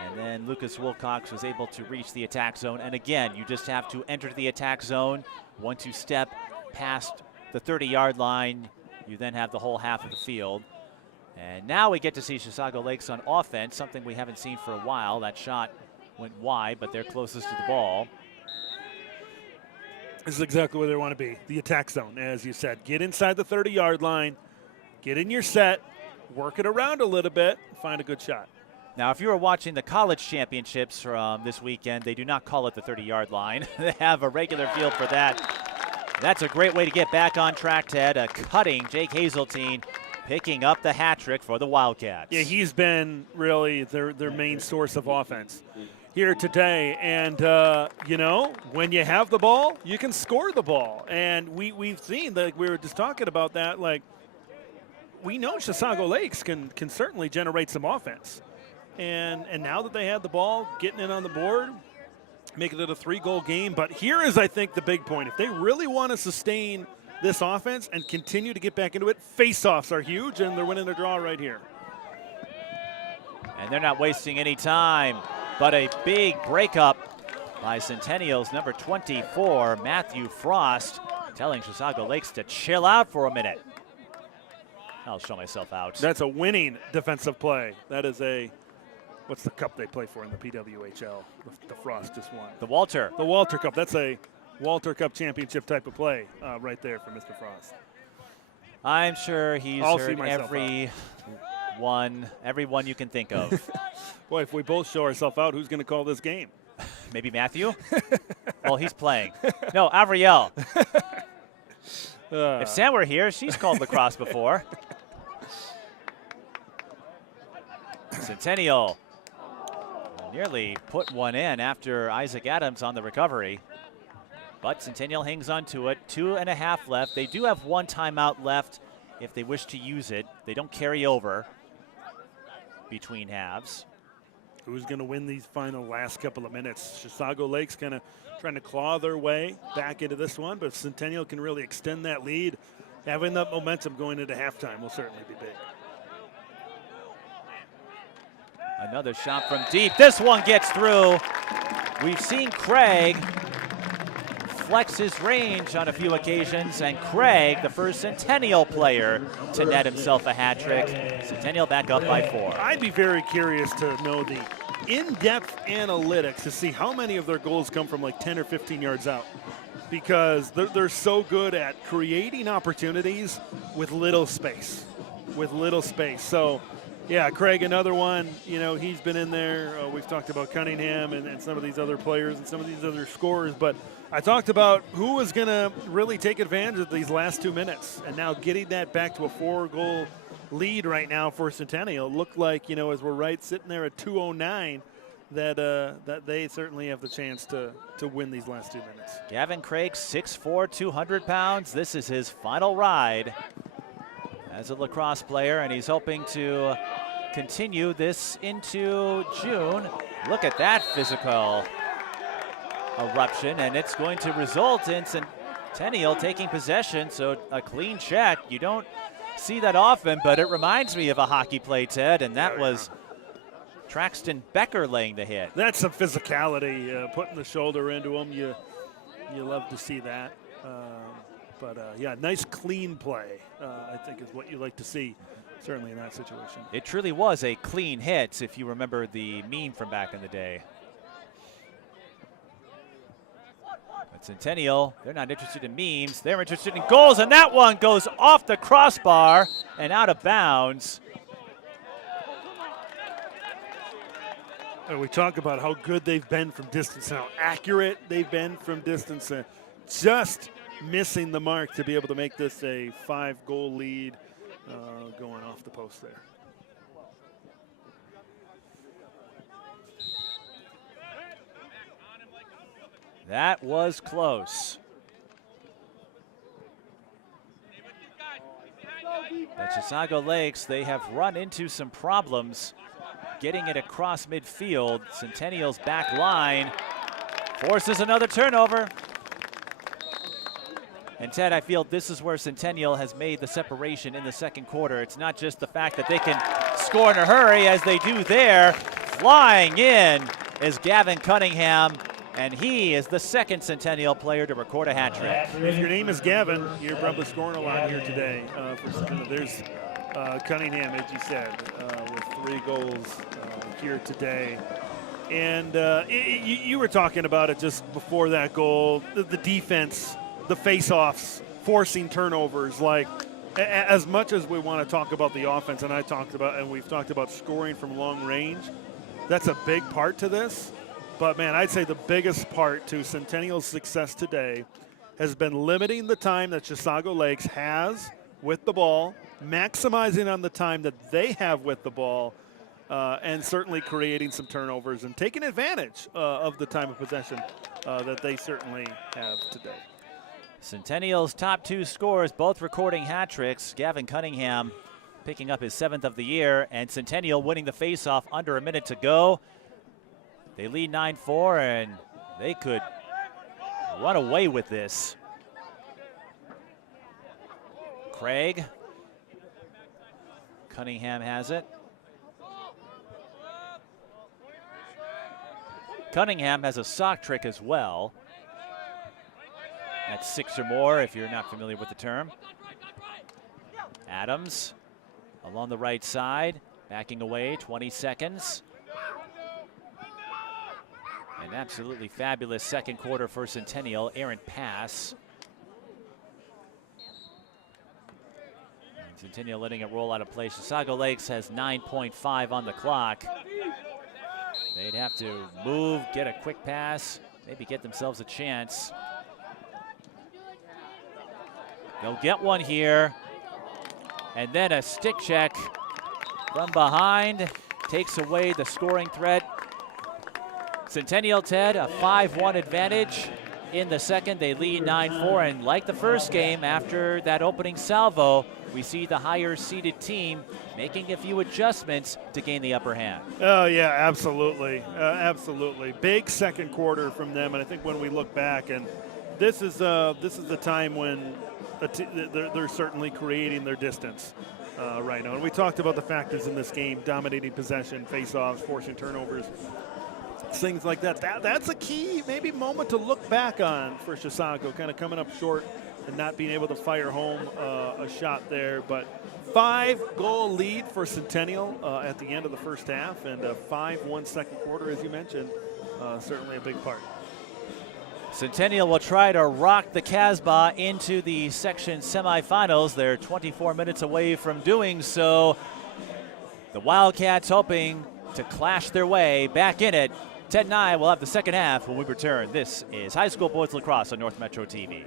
And then Lucas Wilcox was able to reach the attack zone. And again, you just have to enter the attack zone. Once you step past the 30-yard line, you then have the whole half of the field. And now we get to see Chisago Lakes on offense, something we haven't seen for a while. That shot went wide, but they're closest to the ball. This is exactly where they want to be, the attack zone, as you said. Get inside the 30-yard line, get in your set, work it around a little bit, find a good shot. Now, if you were watching the college championships from this weekend, they do not call it the 30-yard line. They have a regular field for that. That's a great way to get back on track, Ted. A cutting Jake Hazeltine, picking up the hat trick for the Wildcats. Yeah, he's been really their main source of offense here today. And, when you have the ball, you can score the ball. And we've seen, like we were just talking about that, like we know Chisago Lakes can certainly generate some offense. And now that they had the ball, getting it on the board, making it a 3-goal game. But here is, I think, the big point. If they really want to sustain this offense and continue to get back into it, face-offs are huge, and they're winning the draw right here. And they're not wasting any time, but a big breakup by Centennial's number 24, Matthew Frost, telling Chisago Lakes to chill out for a minute. I'll show myself out. That's a winning defensive play. That is what's the cup they play for in the PWHL? The Frost just won. The Walter. The Walter Cup. That's a Walter Cup championship type of play right there for Mr. Frost. I'm sure he's heard every one you can think of. Boy, if we both show ourselves out, who's going to call this game? Maybe Matthew? Well, he's playing. No, Avriel. If Sam were here, she's called lacrosse before. Centennial nearly put one in after Isaac Adams on the recovery. But Centennial hangs on to it. 2.5 left. They do have one timeout left if they wish to use it. They don't carry over between halves. Who's going to win these final last couple of minutes? Chisago Lakes kind of trying to claw their way back into this one, but if Centennial can really extend that lead, having that momentum going into halftime will certainly be big. Another shot from deep. This one gets through. We've seen Craig flex his range on a few occasions, and Craig, the first Centennial player to net himself a hat trick. Centennial back up by 4. I'd be very curious to know the in-depth analytics to see how many of their goals come from like 10 or 15 yards out, because they're so good at creating opportunities with little space. So, yeah, Craig, another one. He's been in there. We've talked about Cunningham and some of these other players and some of these other scorers, but I talked about who was going to really take advantage of these last 2 minutes, and now getting that back to a 4-goal lead right now for Centennial. Looked like, as we're sitting there at 2:09, that they certainly have the chance to win these last 2 minutes. Gavin Craig, 6'4", 200 pounds. This is his final ride as a lacrosse player, and he's hoping to continue this into June. Look at that physical eruption, and it's going to result in Centennial taking possession, so a clean check. You don't see that often, but it reminds me of a hockey play, Ted, and that was Traxton Becker laying the hit. That's some physicality, putting the shoulder into him. You love to see that. Yeah, nice clean play, I think is what you like to see, certainly in that situation. It truly was a clean hit, if you remember the meme from back in the day. But Centennial, they're not interested in memes. They're interested in goals, and that one goes off the crossbar and out of bounds. And we talk about how good they've been from distance, how accurate they've been from distance, and just missing the mark to be able to make this a 5-goal lead going off the post there. That was close. But Chisago Lakes, they have run into some problems getting it across midfield. Centennial's back line forces another turnover. And Ted, I feel this is where Centennial has made the separation in the second quarter. It's not just the fact that they can score in a hurry as they do there. Flying in is Gavin Cunningham, and he is the second Centennial player to record a hat trick. If your name is Gavin, you're probably scoring a lot here today. There's Cunningham, as you said, with 3 goals here today. And you were talking about it just before that goal, the defense, the face-offs, forcing turnovers. Like, as much as we want to talk about the offense, and we've talked about scoring from long range, that's a big part to this. But, man, I'd say the biggest part to Centennial's success today has been limiting the time that Chisago Lakes has with the ball, maximizing on the time that they have with the ball, and certainly creating some turnovers and taking advantage of the time of possession that they certainly have today. Centennial's top 2 scorers, both recording hat tricks. Gavin Cunningham picking up his 7th of the year, and Centennial winning the faceoff under a minute to go. They lead 9-4, and they could run away with this. Craig. Cunningham has it. Cunningham has a sock trick as well. That's 6 or more if you're not familiar with the term. Adams along the right side, backing away, 20 seconds. An absolutely fabulous second quarter for Centennial. Errant pass. And Centennial letting it roll out of play. Chisago Lakes has 9.5 on the clock. They'd have to move, get a quick pass, maybe get themselves a chance. They'll get one here. And then a stick check from behind takes away the scoring threat. Centennial, Ted, a 5-1 advantage in the second. They lead 9-4, and like the first game, after that opening salvo, we see the higher seeded team making a few adjustments to gain the upper hand. Oh, yeah, absolutely. Absolutely. Big second quarter from them, and I think when we look back, and this is the time when they're certainly creating their distance right now. And we talked about the factors in this game: dominating possession, face-offs, forcing turnovers, things like that. That's a key maybe moment to look back on for Chisago, kind of coming up short and not being able to fire home a shot there. But 5-goal lead for Centennial at the end of the first half, and a 5-1 second quarter, as you mentioned, certainly a big part. Centennial will try to rock the Casbah into the section semifinals. They're 24 minutes away from doing so. The Wildcats hoping to clash their way back in it. Ted and I will have the second half when we return. This is High School Boys Lacrosse on North Metro TV.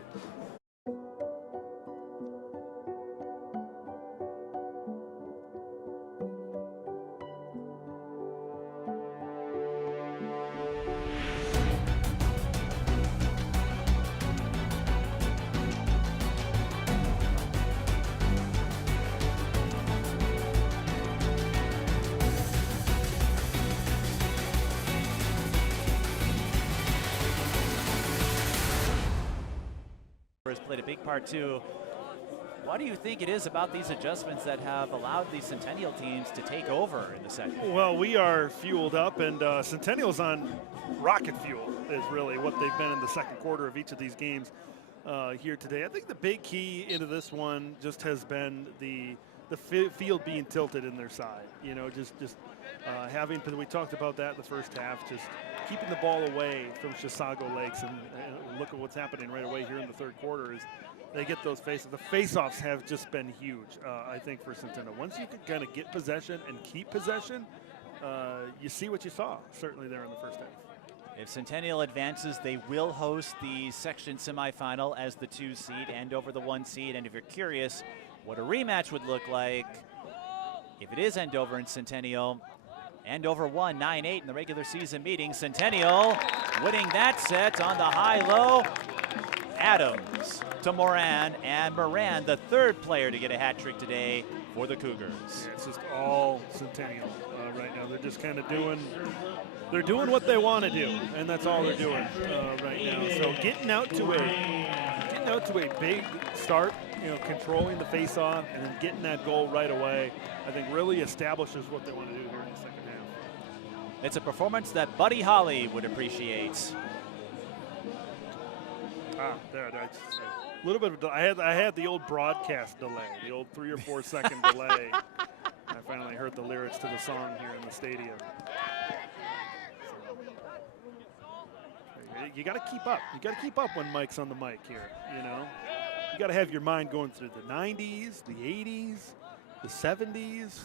part two. What do you think it is about these adjustments that have allowed these Centennial teams to take over in the second? Well, we are fueled up, and Centennial's on rocket fuel is really what they've been in the second quarter of each of these games here today. I think the big key into this one just has been the field being tilted in their side. You know, just having, we talked about that in the first half, just keeping the ball away from Chisago Lakes, and look at what's happening right away here in the third quarter is they get those faces. The face-offs have just been huge, I think, for Centennial. Once you can kind of get possession and keep possession, you see what you saw, certainly there in the first half. If Centennial advances, they will host the section semifinal as the 2 seed and over the 1 seed. And if you're curious what a rematch would look like, if it is Andover and Centennial, Andover won 9-8 in the regular season meeting. Centennial winning that set on the high-low. Adams to Moran, and Moran, the third player to get a hat trick today for the Cougars. Yeah, it's just all Centennial right now. They're just kind of doing what they want to do, and that's all they're doing right now. So getting out to a big start, you know, controlling the face-off and then getting that goal right away, I think really establishes what they want to do here in the second half. It's a performance that Buddy Holly would appreciate. A little bit of I had the old broadcast delay, the old 3 or 4 second delay. I finally heard the lyrics to the song here in the stadium. So, you got to keep up. You got to keep up when Mike's on the mic here. You know, you got to have your mind going through the 90s, the 80s, the 70s,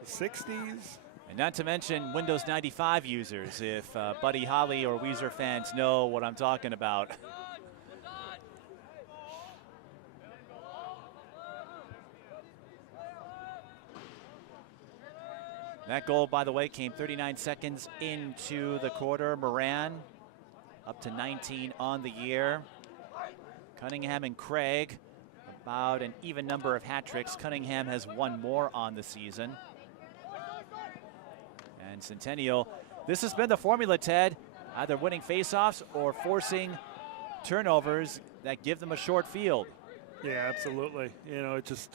the 60s. And not to mention Windows 95 users, if Buddy Holly or Weezer fans know what I'm talking about. That goal, by the way, came 39 seconds into the quarter. Moran up to 19 on the year. Cunningham and Craig about an even number of hat tricks. Cunningham has 1 more on the season. And Centennial, this has been the formula, Ted, either winning faceoffs or forcing turnovers that give them a short field. Yeah, absolutely. You know, it's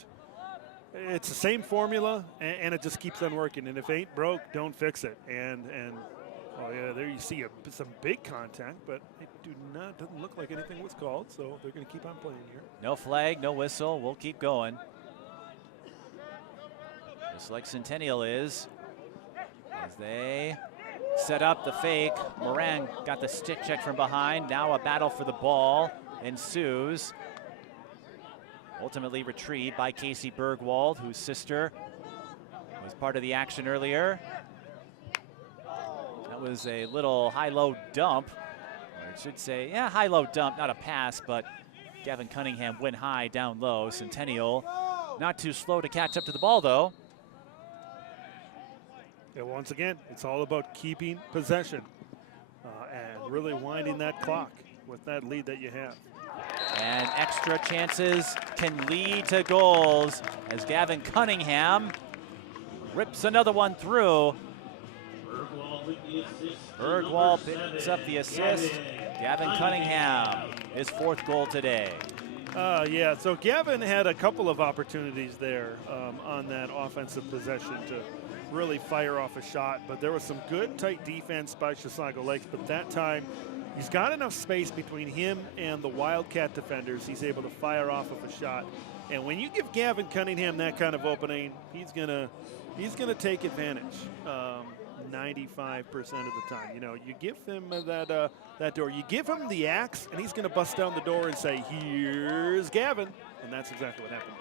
the same formula, and it just keeps on working. And if it ain't broke, don't fix it. And oh yeah, there you see some big contact, but it doesn't look like anything was called, so they're going to keep on playing here. No flag, no whistle. We'll keep going. Just like Centennial is. As they set up the fake. Moran got the stick check from behind. Now a battle for the ball ensues. Ultimately retrieved by Casey Bergwald, whose sister was part of the action earlier. That was a little high-low dump. Or it should say, yeah, high-low dump, not a pass, but Gavin Cunningham went high, down low. Centennial not too slow to catch up to the ball, though. Yeah, once again, it's all about keeping possession and really winding that clock with that lead that you have. And extra chances can lead to goals as Gavin Cunningham rips another one through. Bergwald picks up the assist. Gavin Cunningham, his 4th goal today. Yeah, so Gavin had a couple of opportunities there on that offensive possession to really fire off a shot, but there was some good tight defense by Chisago Lakes, but that time he's got enough space between him and the Wildcat defenders. He's able to fire off of a shot, and when you give Gavin Cunningham that kind of opening, he's gonna take advantage 95% of the time. You know, you give him that door, you give him the axe, and he's gonna bust down the door and say, "Here's Gavin," and that's exactly what happened.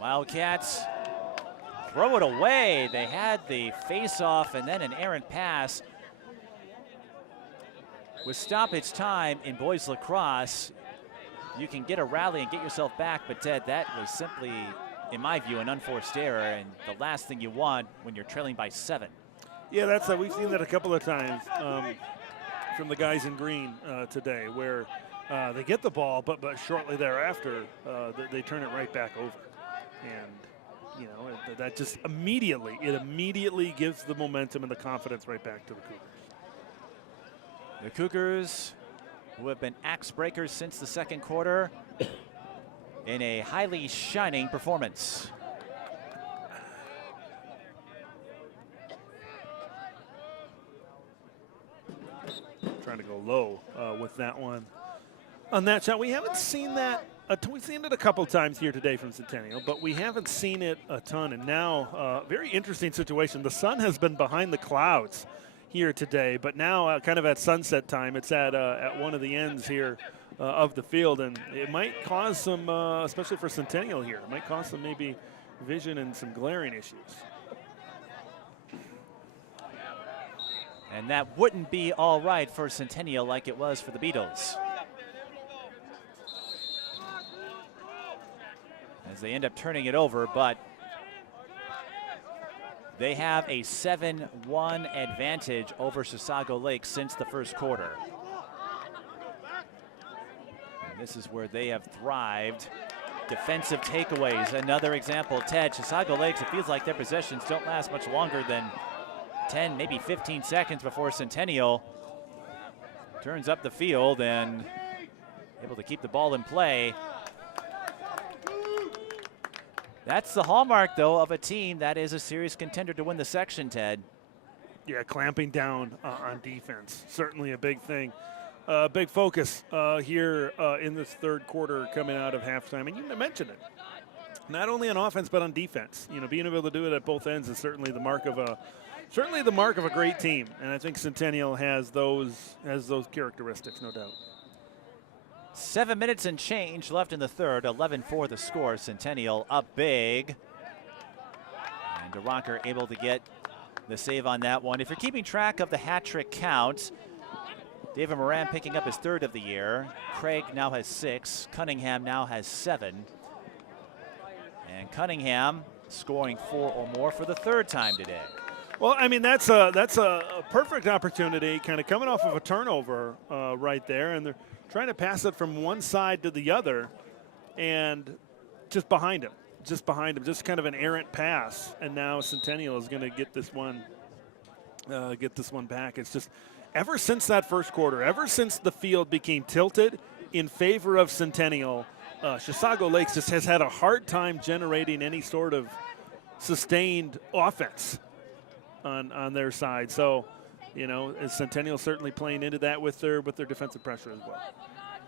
Wildcats throw it away. They had the face-off and then an errant pass. With stoppage time in boys lacrosse, you can get a rally and get yourself back, but Ted, that was simply, in my view, an unforced error, and the last thing you want when you're trailing by 7. Yeah, we've seen that a couple of times from the guys in green today, where they get the ball, but shortly thereafter, they turn it right back over. And, you know, that just immediately gives the momentum and the confidence right back to the Cougars. The Cougars who have been axe breakers since the second quarter in a highly shining performance. Trying to go low with that one. On that shot, we haven't seen that. We've seen it a couple times here today from Centennial, but we haven't seen it a ton. And now, very interesting situation. The sun has been behind the clouds here today, but now kind of at sunset time, it's at one of the ends here of the field, and it might cause some, especially for Centennial here, it might cause some maybe vision and some glaring issues. And that wouldn't be all right for Centennial like it was for the Beatles, as they end up turning it over, but they have a 7-1 advantage over Chisago Lake since the first quarter. And this is where they have thrived. Defensive takeaways, another example. Ted, Chisago Lakes, it feels like their possessions don't last much longer than 10, maybe 15 seconds before Centennial turns up the field and able to keep the ball in play. That's the hallmark, though, of a team that is a serious contender to win the section, Ted. Yeah, clamping down on defense, certainly a big thing. Big focus here in this third quarter coming out of halftime. And you mentioned it, not only on offense but on defense. You know, being able to do it at both ends is certainly the mark of a great team. And I think Centennial has those characteristics, no doubt. 7 minutes and change left in the third. 11-4 the score. Centennial up big. And DeRocker able to get the save on that one. If you're keeping track of the hat trick count, David Moran picking up his third of the year. Craig now has 6. Cunningham now has 7. And Cunningham scoring 4 or more for the third time today. Well, I mean, that's a perfect opportunity, kind of coming off of a turnover right there, and they're trying to pass it from one side to the other, and just behind him, just kind of an errant pass. And now Centennial is going to get this one back. It's just ever since that first quarter, ever since the field became tilted in favor of Centennial, Chisago Lakes just has had a hard time generating any sort of sustained offense on their side. So, you know, Centennial certainly playing into that with their defensive pressure as well.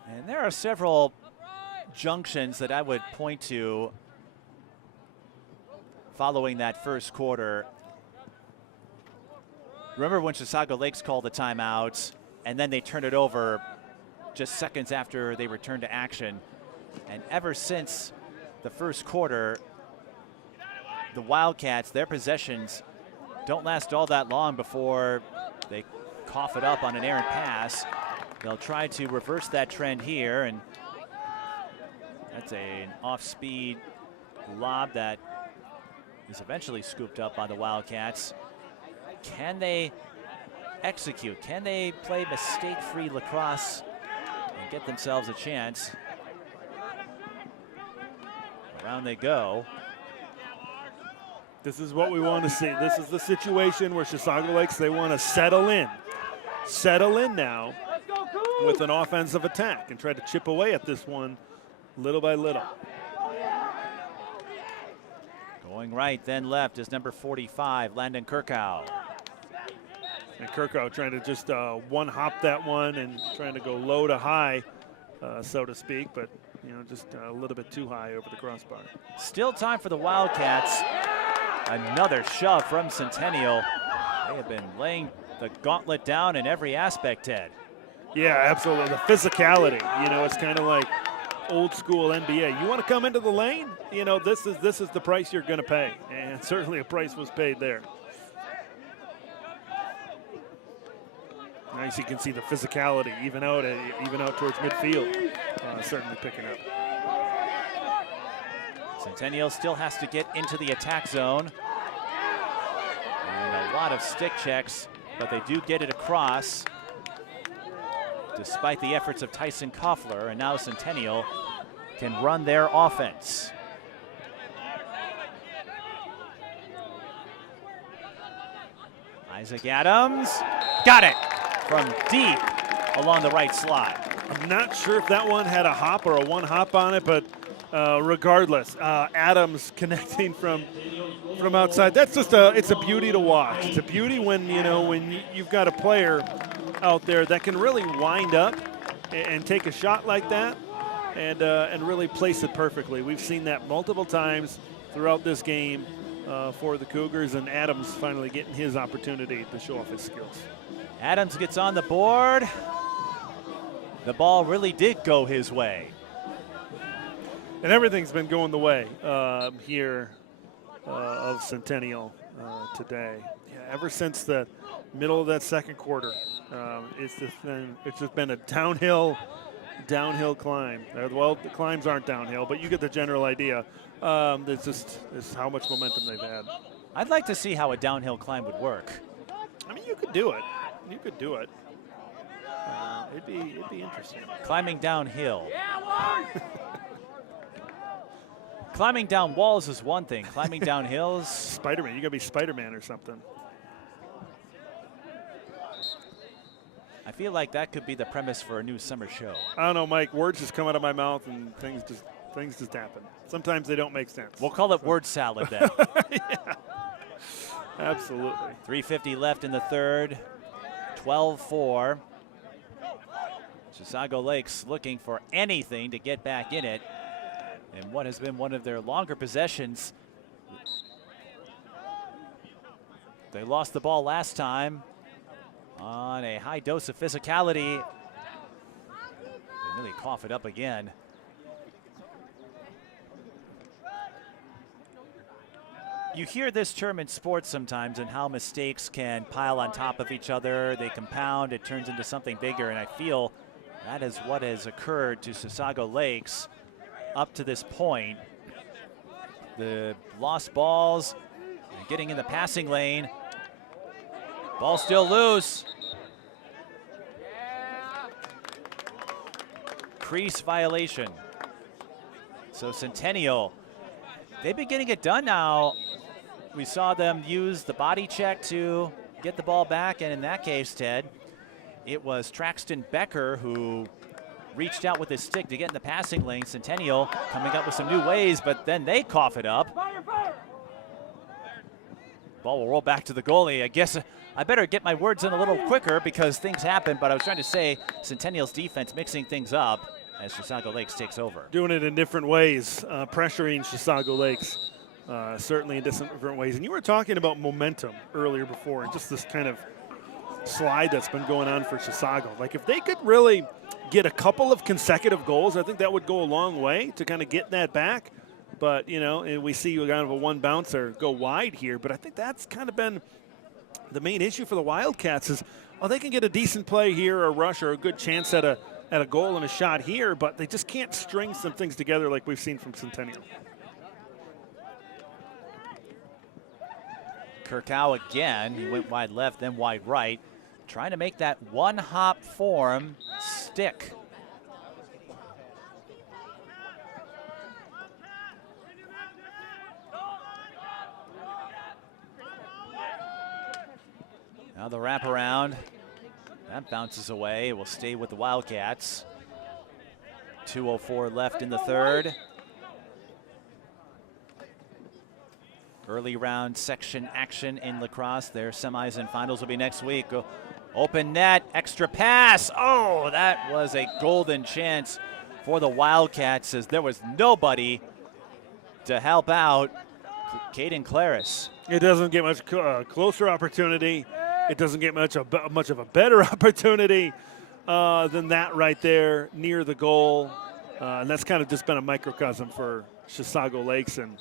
And there are several junctions that I would point to following that first quarter. Remember when Chisago Lakes called the timeout and then they turned it over just seconds after they returned to action. And ever since the first quarter, the Wildcats, their possessions don't last all that long before they cough it up on an errant pass. They'll try to reverse that trend here, and that's an off-speed lob that is eventually scooped up by the Wildcats. Can they execute? Can they play mistake-free lacrosse and get themselves a chance? Around they go. This is what we want to see. This is the situation where Chisago Lakes, they want to settle in. Settle in now with an offensive attack and try to chip away at this one little by little. Going right, then left is number 45, Landon Kirkow. And Kirkow trying to just one-hop that one and trying to go low to high, so to speak, but you know, just a little bit too high over the crossbar. Still time for the Wildcats. Another shove from Centennial. They have been laying the gauntlet down in every aspect, Ted. Yeah, absolutely. The physicality, you know, it's kind of like old school NBA. You want to come into the lane? You know, this is the price you're going to pay, and certainly a price was paid there. Nice, you can see the physicality even out towards midfield, certainly picking up. Centennial still has to get into the attack zone. And a lot of stick checks, but they do get it across despite the efforts of Tyson Koffler, and now Centennial can run their offense. Isaac Adams got it from deep along the right slot. I'm not sure if that one had a hop or a one hop on it, but regardless, Adams connecting from outside. That's just it's a beauty to watch. It's a beauty when you've got a player out there that can really wind up and take a shot like that and really place it perfectly. We've seen that multiple times throughout this game for the Cougars, and Adams finally getting his opportunity to show off his skills. Adams gets on the board. The ball really did go his way. And everything's been going the way here of Centennial today. Yeah, ever since the middle of that second quarter, it's just been a downhill climb. Well, the climbs aren't downhill, but you get the general idea. It's how much momentum they've had. I'd like to see how a downhill climb would work. I mean, you could do it. You could do it. It'd be interesting. Climbing downhill. Climbing down walls is one thing. Climbing down hills. Spider-Man. You got to be Spider-Man or something. I feel like that could be the premise for a new summer show. I don't know, Mike. Words just come out of my mouth and things just happen. Sometimes they don't make sense. We'll call it word salad then. Yeah. Absolutely. 3:50 left in the third. 12-4. Chisago Lakes looking for anything to get back in it. And what has been one of their longer possessions. They lost the ball last time on a high dose of physicality. They really cough it up again. You hear this term in sports sometimes and how mistakes can pile on top of each other. They compound, it turns into something bigger, and I feel that is what has occurred to Chisago Lakes up to this point. The lost balls, getting in the passing lane. Ball still loose. Crease violation. So Centennial, they've been getting it done now. We saw them use the body check to get the ball back, and in that case, Ted, it was Traxton Becker who reached out with his stick to get in the passing lane. Centennial coming up with some new ways, but then they cough it up. Ball will roll back to the goalie. I guess I better get my words in a little quicker because things happen, but I was trying to say Centennial's defense mixing things up as Chisago Lakes takes over. Doing it in different ways, pressuring Chisago Lakes. Certainly in different ways. And you were talking about momentum earlier before, and just this kind of slide that's been going on for Chisago. Like if they could really get a couple of consecutive goals, I think that would go a long way to kind of get that back. But, and we see kind of a one bouncer go wide here. But I think that's kind of been the main issue for the Wildcats is, they can get a decent play here, a rush, or a good chance at a goal and a shot here, but they just can't string some things together like we've seen from Centennial. Kirkow again, he went wide left, then wide right, trying to make that one-hop form stick. Now the wraparound, that bounces away. It will stay with the Wildcats. 2:04 left in the third. Early round section action in lacrosse. Their semis and finals will be next week. Open net, extra pass. Oh, that was a golden chance for the Wildcats as there was nobody to help out Caden Claris. It doesn't get much closer opportunity. It doesn't get much of a better opportunity than that right there near the goal. And that's kind of just been a microcosm for Chisago Lakes. And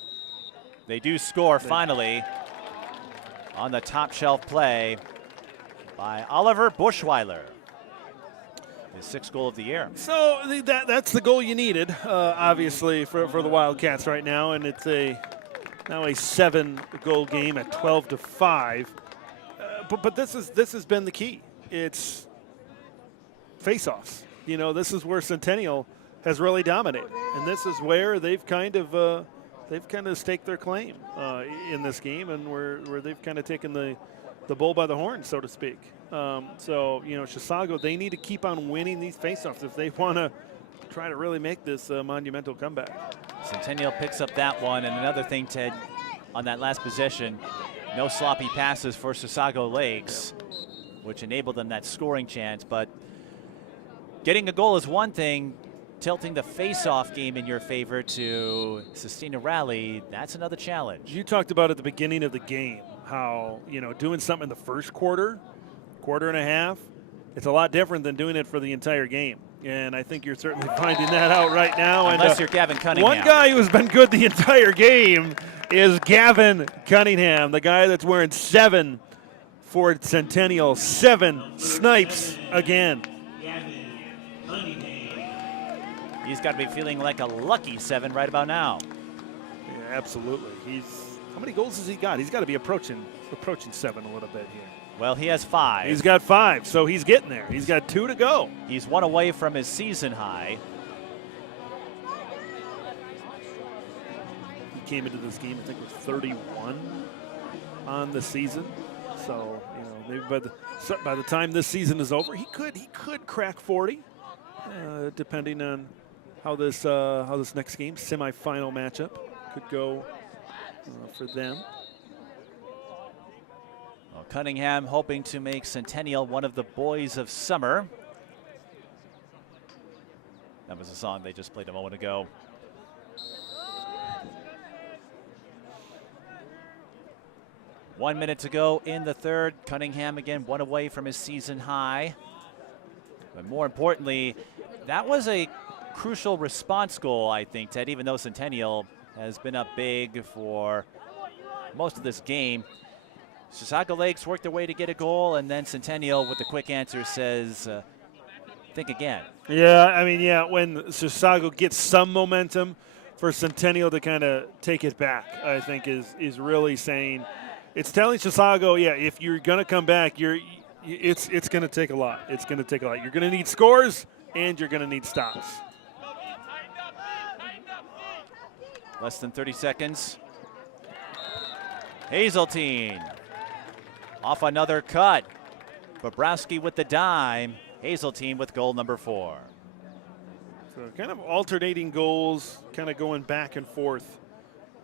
they do score finally on the top shelf play by Oliver Bushweiler. His sixth goal of the year. So that's the goal you needed, obviously, for the Wildcats right now. And it's now a 7-goal game at 12-5. But this has been the key. It's face-offs. This is where Centennial has really dominated, and this is where they've kind of staked their claim in this game, and where they've kind of taken the the bull by the horn, so to speak. So, Chisago, they need to keep on winning these faceoffs if they want to try to really make this monumental comeback. Centennial picks up that one, and another thing, Ted, on that last possession, no sloppy passes for Chisago Lakes, which enabled them that scoring chance. But getting a goal is one thing. Tilting the face-off game in your favor to sustain a rally, that's another challenge. You talked about at the beginning of the game how, doing something in the first quarter and a half, it's a lot different than doing it for the entire game. And I think you're certainly finding that out right now. Unless you're Gavin Cunningham. One guy who has been good the entire game is Gavin Cunningham, the guy that's wearing 7 for Centennial. 7 snipes again. He's got to be feeling like a lucky 7 right about now. Yeah, absolutely. How many goals has he got? He's got to be approaching 7 a little bit here. Well, he has 5. He's got 5, so he's getting there. He's got 2 to go. He's 1 away from his season high. He came into this game, I think, with 31 on the season. So, maybe by the time this season is over, he could crack 40, depending on how this next game, semifinal matchup, could go for them. Well, Cunningham hoping to make Centennial one of the boys of summer. That was a song they just played a moment ago. One minute to go in the third. Cunningham again 1 away from his season high. But more importantly, that was a crucial response goal, I think, Ted, even though Centennial has been up big for most of this game. Chisago Lakes worked their way to get a goal, and then Centennial with the quick answer says, think again. Yeah, when Chisago gets some momentum, for Centennial to kind of take it back, I think is really saying, it's telling Chisago, if you're going to come back, it's going to take a lot. It's going to take a lot. You're going to need scores, and you're going to need stops. Less than 30 seconds. Hazeltine off another cut. Bobrowski with the dime. Hazeltine with goal number 4. So kind of alternating goals, kind of going back and forth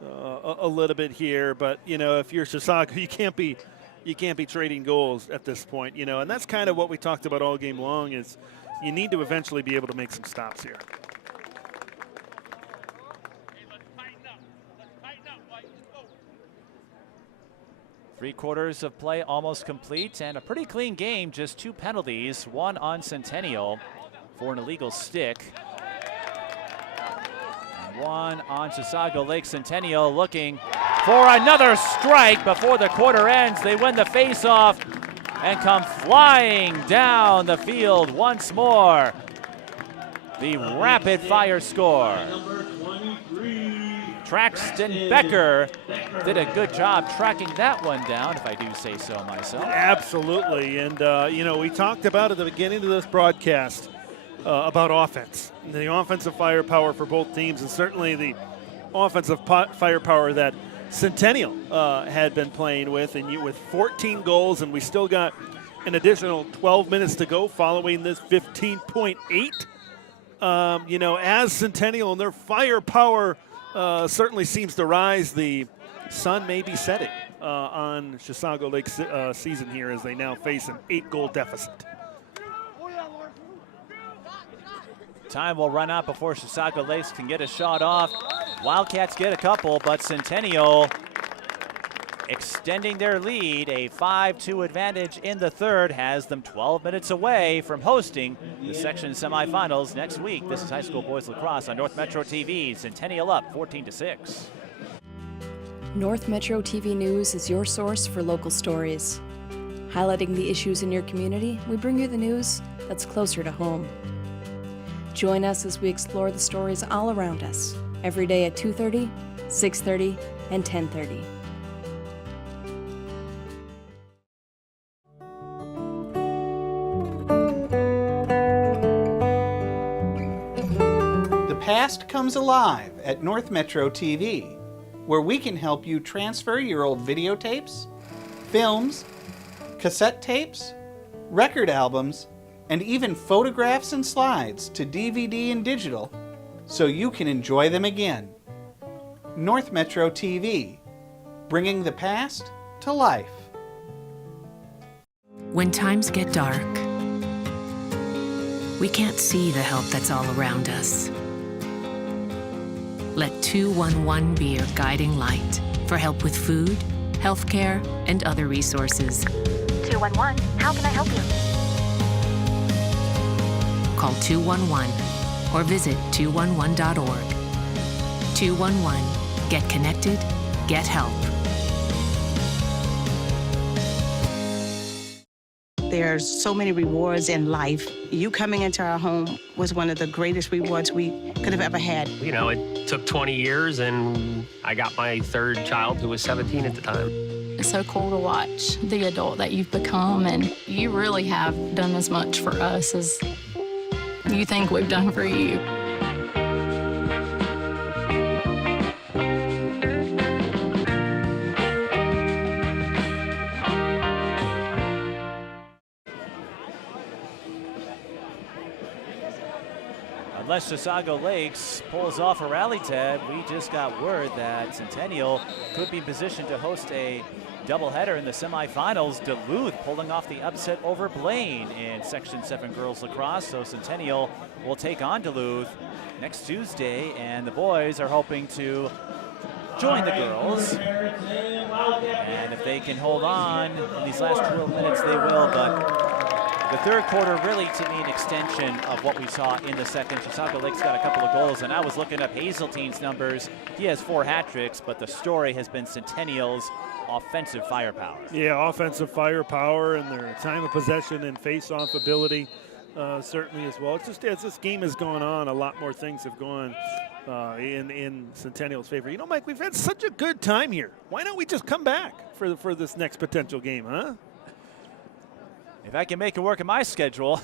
a little bit here. But if you're Chisago, you can't be trading goals at this point. And that's kind of what we talked about all game long. Is you need to eventually be able to make some stops here. Three-quarters of play almost complete, and a pretty clean game. Just 2 penalties, 1 on Centennial for an illegal stick, and 1 on Chisago Lake. Centennial looking for another strike before the quarter ends. They win the face-off and come flying down the field once more. The rapid-fire score. Traxton Becker did a good job tracking that one down, if I do say so myself. Absolutely. And, we talked about at the beginning of this broadcast about offense, the offensive firepower for both teams, and certainly the offensive firepower that Centennial had been playing with. And with 14 goals, and we still got an additional 12 minutes to go following this 15.8. As Centennial and their firepower certainly seems to rise, the sun may be setting on Chisago Lake's season here as they now face an 8-goal deficit. Time will run out before Chisago Lakes can get a shot off. Wildcats get a couple, but Centennial extending their lead. A 5-2 advantage in the third has them 12 minutes away from hosting the section semifinals next week. This is high school boys lacrosse on North Metro TV. Centennial up 14-6. North Metro TV News is your source for local stories. Highlighting the issues in your community, we bring you the news that's closer to home. Join us as we explore the stories all around us, every day at 2:30, 6:30, and 10:30. The past comes alive at North Metro TV, where we can help you transfer your old videotapes, films, cassette tapes, record albums, and even photographs and slides to DVD and digital so you can enjoy them again. North Metro TV, bringing the past to life. When times get dark, we can't see the help that's all around us. Let 211 be your guiding light for help with food, healthcare, and other resources. 211, how can I help you? Call 211 or visit 211.org. 211, get connected, get help. There's so many rewards in life. You coming into our home was one of the greatest rewards we could have ever had. You know, it took 20 years, and I got my third child, who was 17 at the time. It's so cool to watch the adult that you've become, and you really have done as much for us as you think we've done for you. Unless Chisago Lakes pulls off a rally, Ted, we just got word that Centennial could be positioned to host a doubleheader in the semifinals. Duluth pulling off the upset over Blaine in Section 7 girls lacrosse. So Centennial will take on Duluth next Tuesday, and the boys are hoping to join the girls. And if they can hold on in these last 12 minutes, they will. But the third quarter really, to me, an extension of what we saw in the second. Chisago Lakes got a couple of goals, and I was looking up Hazeltine's numbers. He has 4 hat tricks, but the story has been Centennial's offensive firepower. Yeah, offensive firepower and their time of possession and face-off ability certainly as well. It's just as this game has gone on, a lot more things have gone in Centennial's favor. You know, Mike, we've had such a good time here. Why don't we just come back for this next potential game, huh? If I can make it work in my schedule.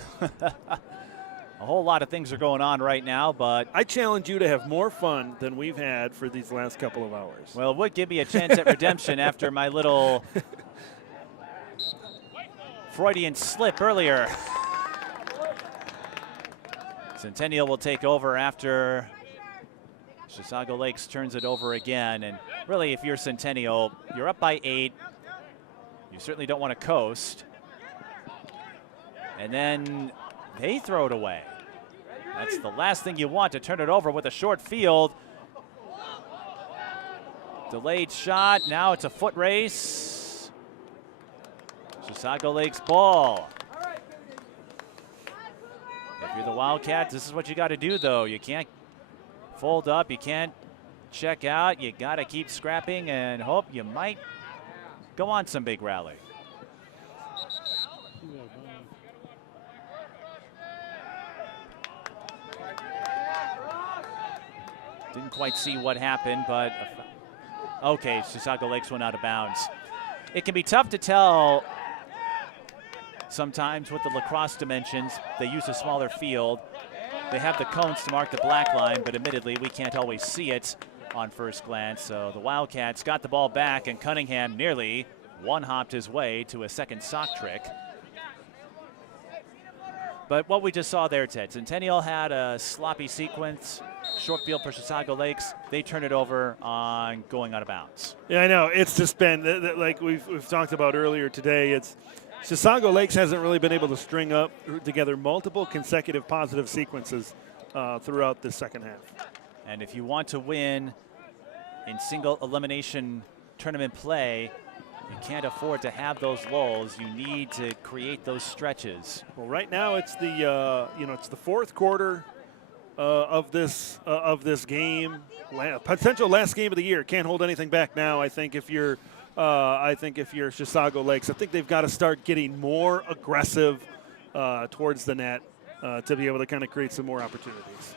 A whole lot of things are going on right now, but I challenge you to have more fun than we've had for these last couple of hours. Well, it would give me a chance at redemption after my little Freudian slip earlier. Centennial will take over after Chisago Lakes turns it over again. And really, if you're Centennial, you're up by 8. You certainly don't want to coast. And then they throw it away. That's the last thing you want, to turn it over with a short field. Delayed shot, now it's a foot race. Chisago Lakes ball. If you're the Wildcats, this is what you got to do, though. You can't fold up, you can't check out. You got to keep scrapping and hope you might go on some big rally. Didn't quite see what happened, but okay, Chisago Lakes went out of bounds. It can be tough to tell sometimes with the lacrosse dimensions. They use a smaller field. They have the cones to mark the black line, but admittedly, we can't always see it on first glance. So the Wildcats got the ball back, and Cunningham nearly one-hopped his way to a second sock trick. But what we just saw there, Ted, Centennial had a sloppy sequence. Short field for Chisago Lakes. They turn it over on going out of bounds. Yeah, I know. It's just been, like we've talked about earlier today, it's Chisago Lakes hasn't really been able to string up together multiple consecutive positive sequences throughout the second half. And if you want to win in single elimination tournament play, you can't afford to have those lulls. You need to create those stretches. Well, right now it's the it's the fourth quarter of this game, potential last game of the year. Can't hold anything back now. I think if you're Chisago Lakes, I think they've got to start getting more aggressive towards the net to be able to kind of create some more opportunities.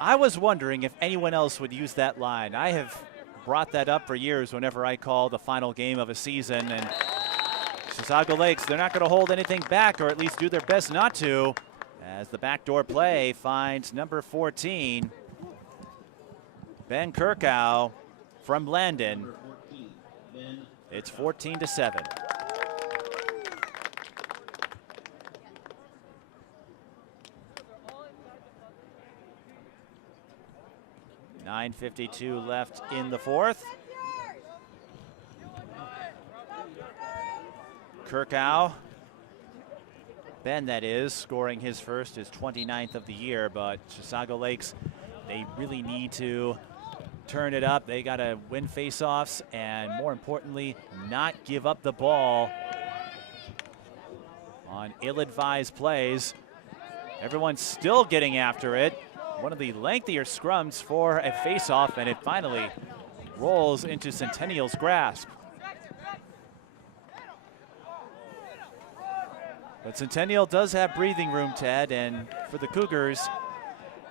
I was wondering if anyone else would use that line. I have brought that up for years whenever I call the final game of a season, and Chisago Lakes, they're not going to hold anything back, or at least do their best not to, as the backdoor play finds number 14, Ben Kirkow from Landon. It's 14-7. 9:52 left in the fourth. Kirkow, Ben that is, scoring his first, his 29th of the year, but Chisago Lakes, they really need to turn it up. They got to win faceoffs and, more importantly, not give up the ball on ill-advised plays. Everyone's still getting after it. One of the lengthier scrums for a faceoff, and it finally rolls into Centennial's grasp. But Centennial does have breathing room, Ted, and for the Cougars,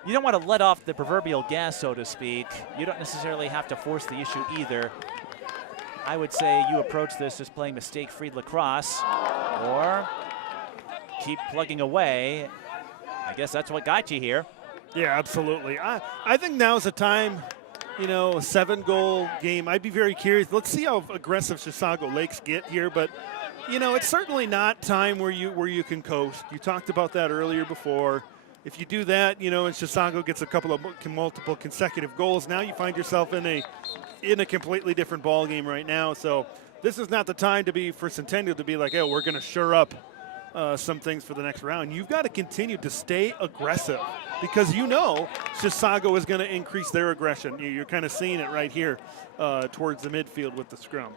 you don't want to let off the proverbial gas, so to speak. You don't necessarily have to force the issue either. I would say you approach this as playing mistake-free lacrosse, or keep plugging away. I guess that's what got you here. Yeah, absolutely. I think now's the time, you know, a 7-goal game. I'd be very curious. Let's see how aggressive Chisago Lakes get here, but you know, it's certainly not time where you can coast. You talked about that earlier before. If you do that, you know, and Chisago gets a couple of multiple consecutive goals, now you find yourself in a completely different ball game right now. So this is not the time for Centennial to be like, oh, we're going to shore up some things for the next round. You've got to continue to stay aggressive because you know Chisago is going to increase their aggression. You're kind of seeing it right here towards the midfield with the scrum.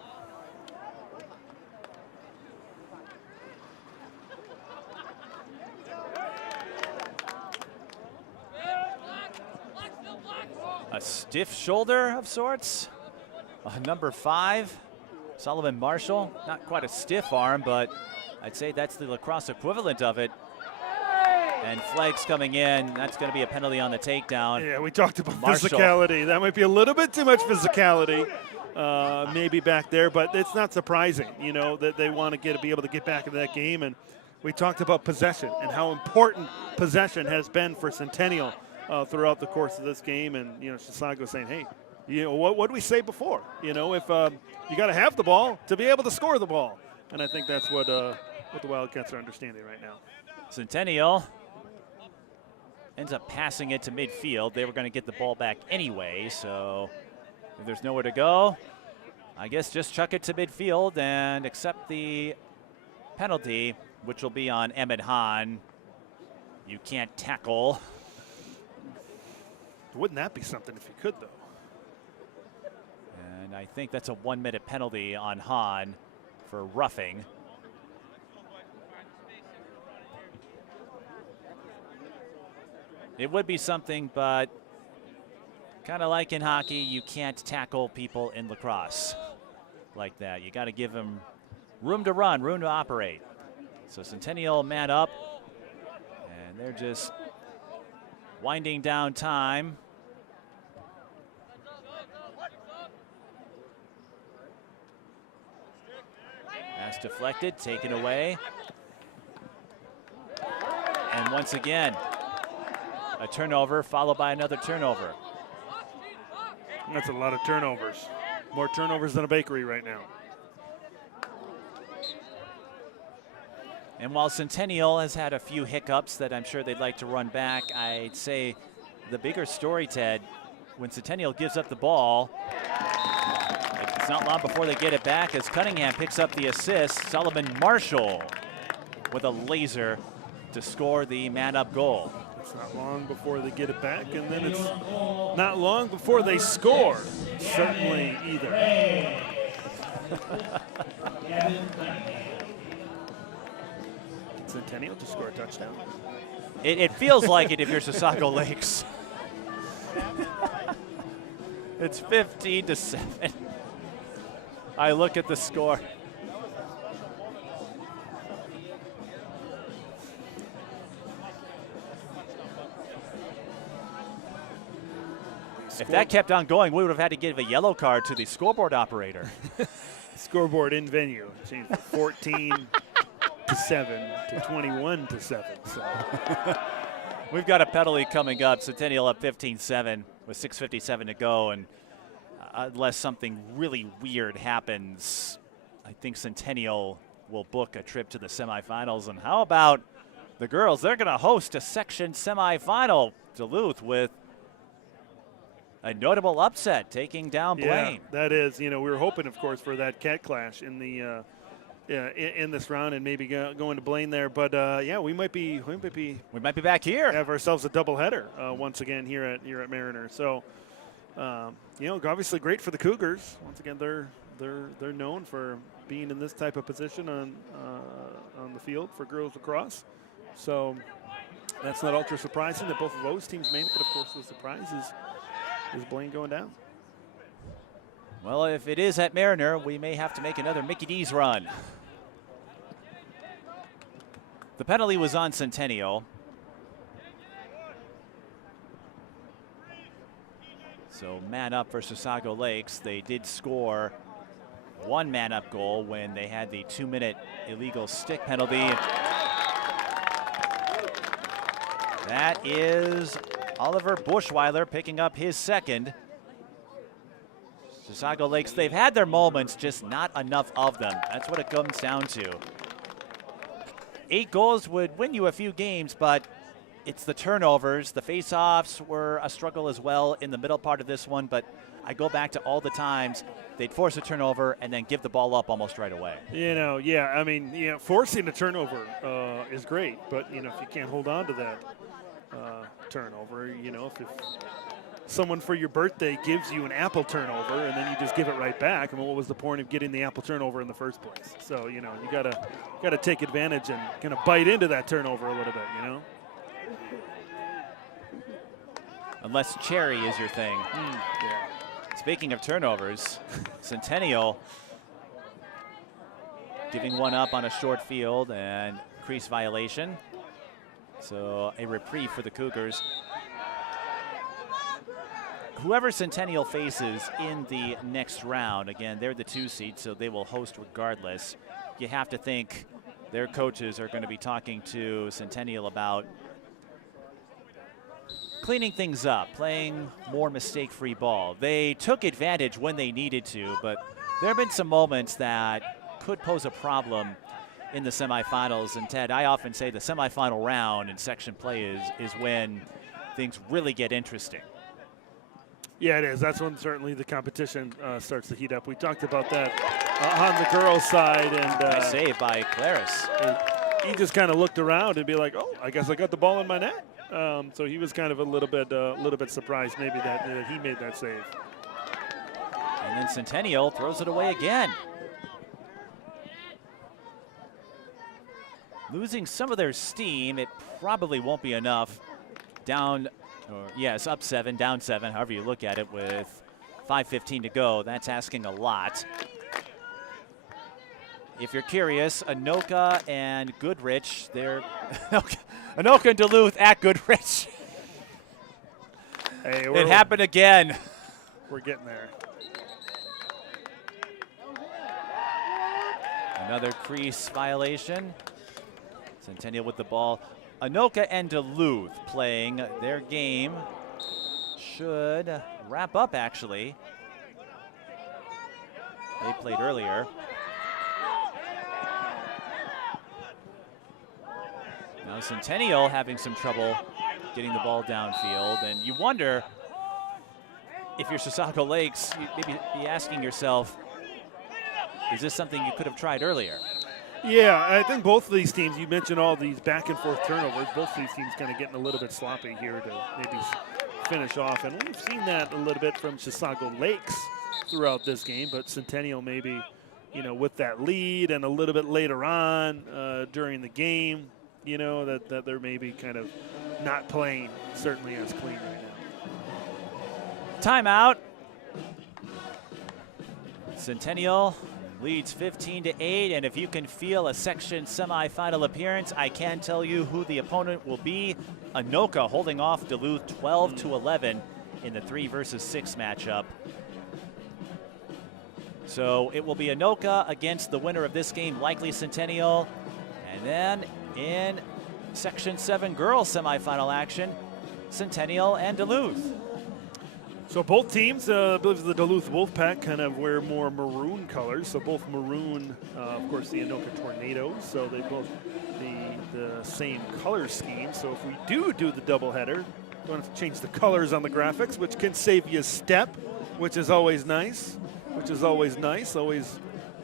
A stiff shoulder of sorts. Number 5, Solomon Marshall. Not quite a stiff arm, but I'd say that's the lacrosse equivalent of it. And flags coming in. That's going to be a penalty on the takedown. Yeah, we talked about Marshall. physicality. That might be a little bit too much physicality maybe back there, but it's not surprising, you know, that they want to be able to get back into that game. And we talked about possession and how important possession has been for Centennial throughout the course of this game. And, you know, Chisago saying, hey, you know, what did we say before? You know, if you got to have the ball to be able to score the ball. And I think that's what the Wildcats are understanding right now. Centennial ends up passing it to midfield. They were going to get the ball back anyway, so if there's nowhere to go, I guess just chuck it to midfield and accept the penalty, which will be on Emmett Hahn. You can't tackle. Wouldn't that be something if you could, though? And I think that's a 1-minute penalty on Hahn for roughing. It would be something, but kind of like in hockey, you can't tackle people in lacrosse like that. You got to give them room to run, room to operate. So Centennial man up, and they're just winding down time. Pass deflected, taken away. And once again, a turnover followed by another turnover. That's a lot of turnovers. More turnovers than a bakery right now. And while Centennial has had a few hiccups that I'm sure they'd like to run back, I'd say the bigger story, Ted, when Centennial gives up the ball, it's not long before they get it back as Cunningham picks up the assist. Solomon Marshall with a laser to score the man-up goal. It's not long before they get it back, and then it's not long before they score. Certainly either. Centennial to score a touchdown. It feels like it if you're Chisago Lakes. It's 15-7. I look at the score. If that kept on going, we would have had to give a yellow card to the scoreboard operator. Scoreboard in venue changed from 14-7 to 21-7. So. We've got a penalty coming up. Centennial up 15-7 with 6:57 to go, and unless something really weird happens, I think Centennial will book a trip to the semifinals. And how about the girls? They're going to host a section semifinal. Duluth with A notable upset, taking down Blaine. Yeah, that is. You know, we were hoping, of course, for that cat clash in the in this round, and maybe going to Blaine there. But yeah, we might be back here. Have ourselves a doubleheader once again here at Mariner. So, you know, obviously great for the Cougars. Once again, they're known for being in this type of position on the field for girls lacrosse. So that's not ultra surprising that both of those teams made it. But of course, the surprise is Blaine going down. Well, if it is at Mariner, we may have to make another Mickey D's run. The penalty was on Centennial. So man up for Chisago Lakes. They did score one man-up goal when they had the 2-minute illegal stick penalty. That is Oliver Bushweiler picking up his second. Chisago Lakes, they've had their moments, just not enough of them. That's what it comes down to. 8 goals would win you a few games, but it's the turnovers. The face-offs were a struggle as well in the middle part of this one, but I go back to all the times they'd force a turnover and then give the ball up almost right away. You know, yeah, I mean, you know, forcing a turnover is great, but, you know, if you can't hold on to that turnover, you know, if someone for your birthday gives you an apple turnover and then you just give it right back, I mean, what was the point of getting the apple turnover in the first place? So, you know, you gotta take advantage and kind of bite into that turnover a little bit, you know. Unless cherry is your thing. Yeah. Speaking of turnovers, Centennial giving one up on a short field and crease violation. So a reprieve for the Cougars. Whoever Centennial faces in the next round, again, they're the 2 seed, so they will host regardless. You have to think their coaches are going to be talking to Centennial about cleaning things up, playing more mistake-free ball. They took advantage when they needed to, but there have been some moments that could pose a problem in the semifinals. And Ted, I often say the semifinal round in section play is when things really get interesting. Yeah, it is. That's when certainly the competition starts to heat up. We talked about that on the girls' side. And nice save by Claris. He just kind of looked around and be like, oh, I guess I got the ball in my net. So he was kind of a little bit surprised maybe that he made that save. And then Centennial throws it away again. Losing some of their steam, it probably won't be enough. Down, or yes, up 7, down 7, however you look at it, with 5:15 to go. That's asking a lot. If you're curious, Anoka and Goodrich, they're Anoka and Duluth at Goodrich. Hey, it happened again. We're getting there. Another crease violation. Centennial with the ball. Anoka and Duluth playing their game. Should wrap up, actually. They played earlier. Now Centennial having some trouble getting the ball downfield, and you wonder if you're Chisago Lakes, you maybe be asking yourself, is this something you could have tried earlier? Yeah, I think both of these teams, you mentioned all these back and forth turnovers, both of these teams kind of getting a little bit sloppy here to maybe finish off. And we've seen that a little bit from Chisago Lakes throughout this game, but Centennial maybe, you know, with that lead and a little bit later on during the game, you know, that they're maybe kind of not playing certainly as clean right now. Timeout. Centennial leads 15-8, and if you can feel a section semifinal appearance, I can tell you who the opponent will be. Anoka holding off Duluth 12-11 in the 3 versus 6 matchup. So it will be Anoka against the winner of this game, likely Centennial. And then in Section 7 girls semifinal action, Centennial and Duluth. So both teams, I believe the Duluth Wolfpack kind of wear more maroon colors. So both maroon, of course, the Anoka Tornadoes. So they both the same color scheme. So if we do the doubleheader, Don't have to change the colors on the graphics, which can save you a step, which is always nice. Always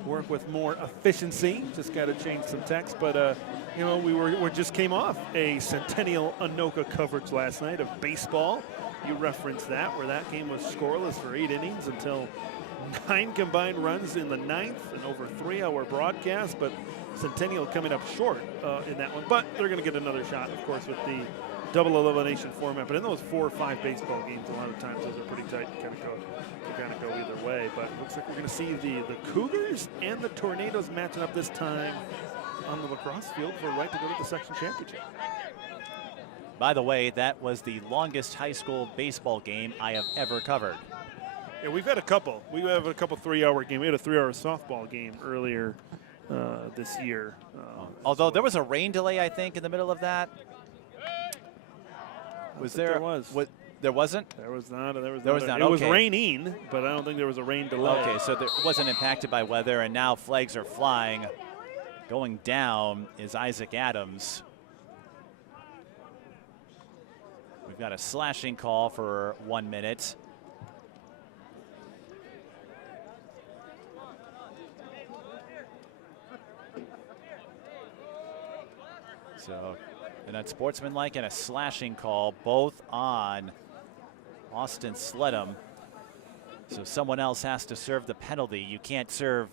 work with more efficiency. Just got to change some text. But, you know, we just came off a Centennial Anoka coverage last night of baseball. You referenced that, where that game was scoreless for 8 innings until 9 combined runs in the 9th, and over 3-hour broadcast. But Centennial coming up short in that one. But they're going to get another shot, of course, with the double elimination format. But in those 4 or 5 baseball games, a lot of times those are pretty tight. They kind of go either way. But it looks like we're going to see the Cougars and the Tornadoes matching up this time on the lacrosse field for a right to go to the section championship. By the way, that was the longest high school baseball game I have ever covered. Yeah, we've had a couple. We have a couple 3-hour games. We had a 3-hour softball game earlier this year. Although there was a rain delay, I think, in the middle of that. Was there? There was. There wasn't? There was not. There was not. It was okay. raining, but I don't think there was a rain delay. Okay, so it wasn't impacted by weather, and now flags are flying. Going down is Isaac Adams. We've got a slashing call for 1 minute. So an unsportsmanlike and a slashing call, both on Austin Sledham. So someone else has to serve the penalty. You can't serve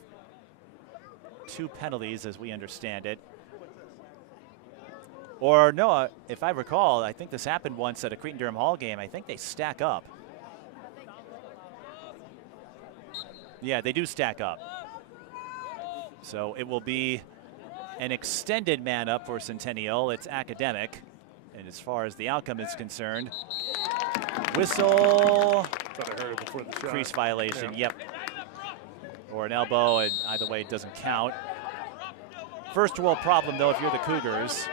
2 penalties, as we understand it. Or no, if I recall, I think this happened once at a Cretin-Durham Hall game. I think they stack up. Yeah, they do stack up. So it will be an extended man up for Centennial. It's academic. And as far as the outcome is concerned, whistle, Thought I heard it before the shot. crease violation, Yeah. yep. Or an elbow, and either way it doesn't count. First world problem though if you're the Cougars.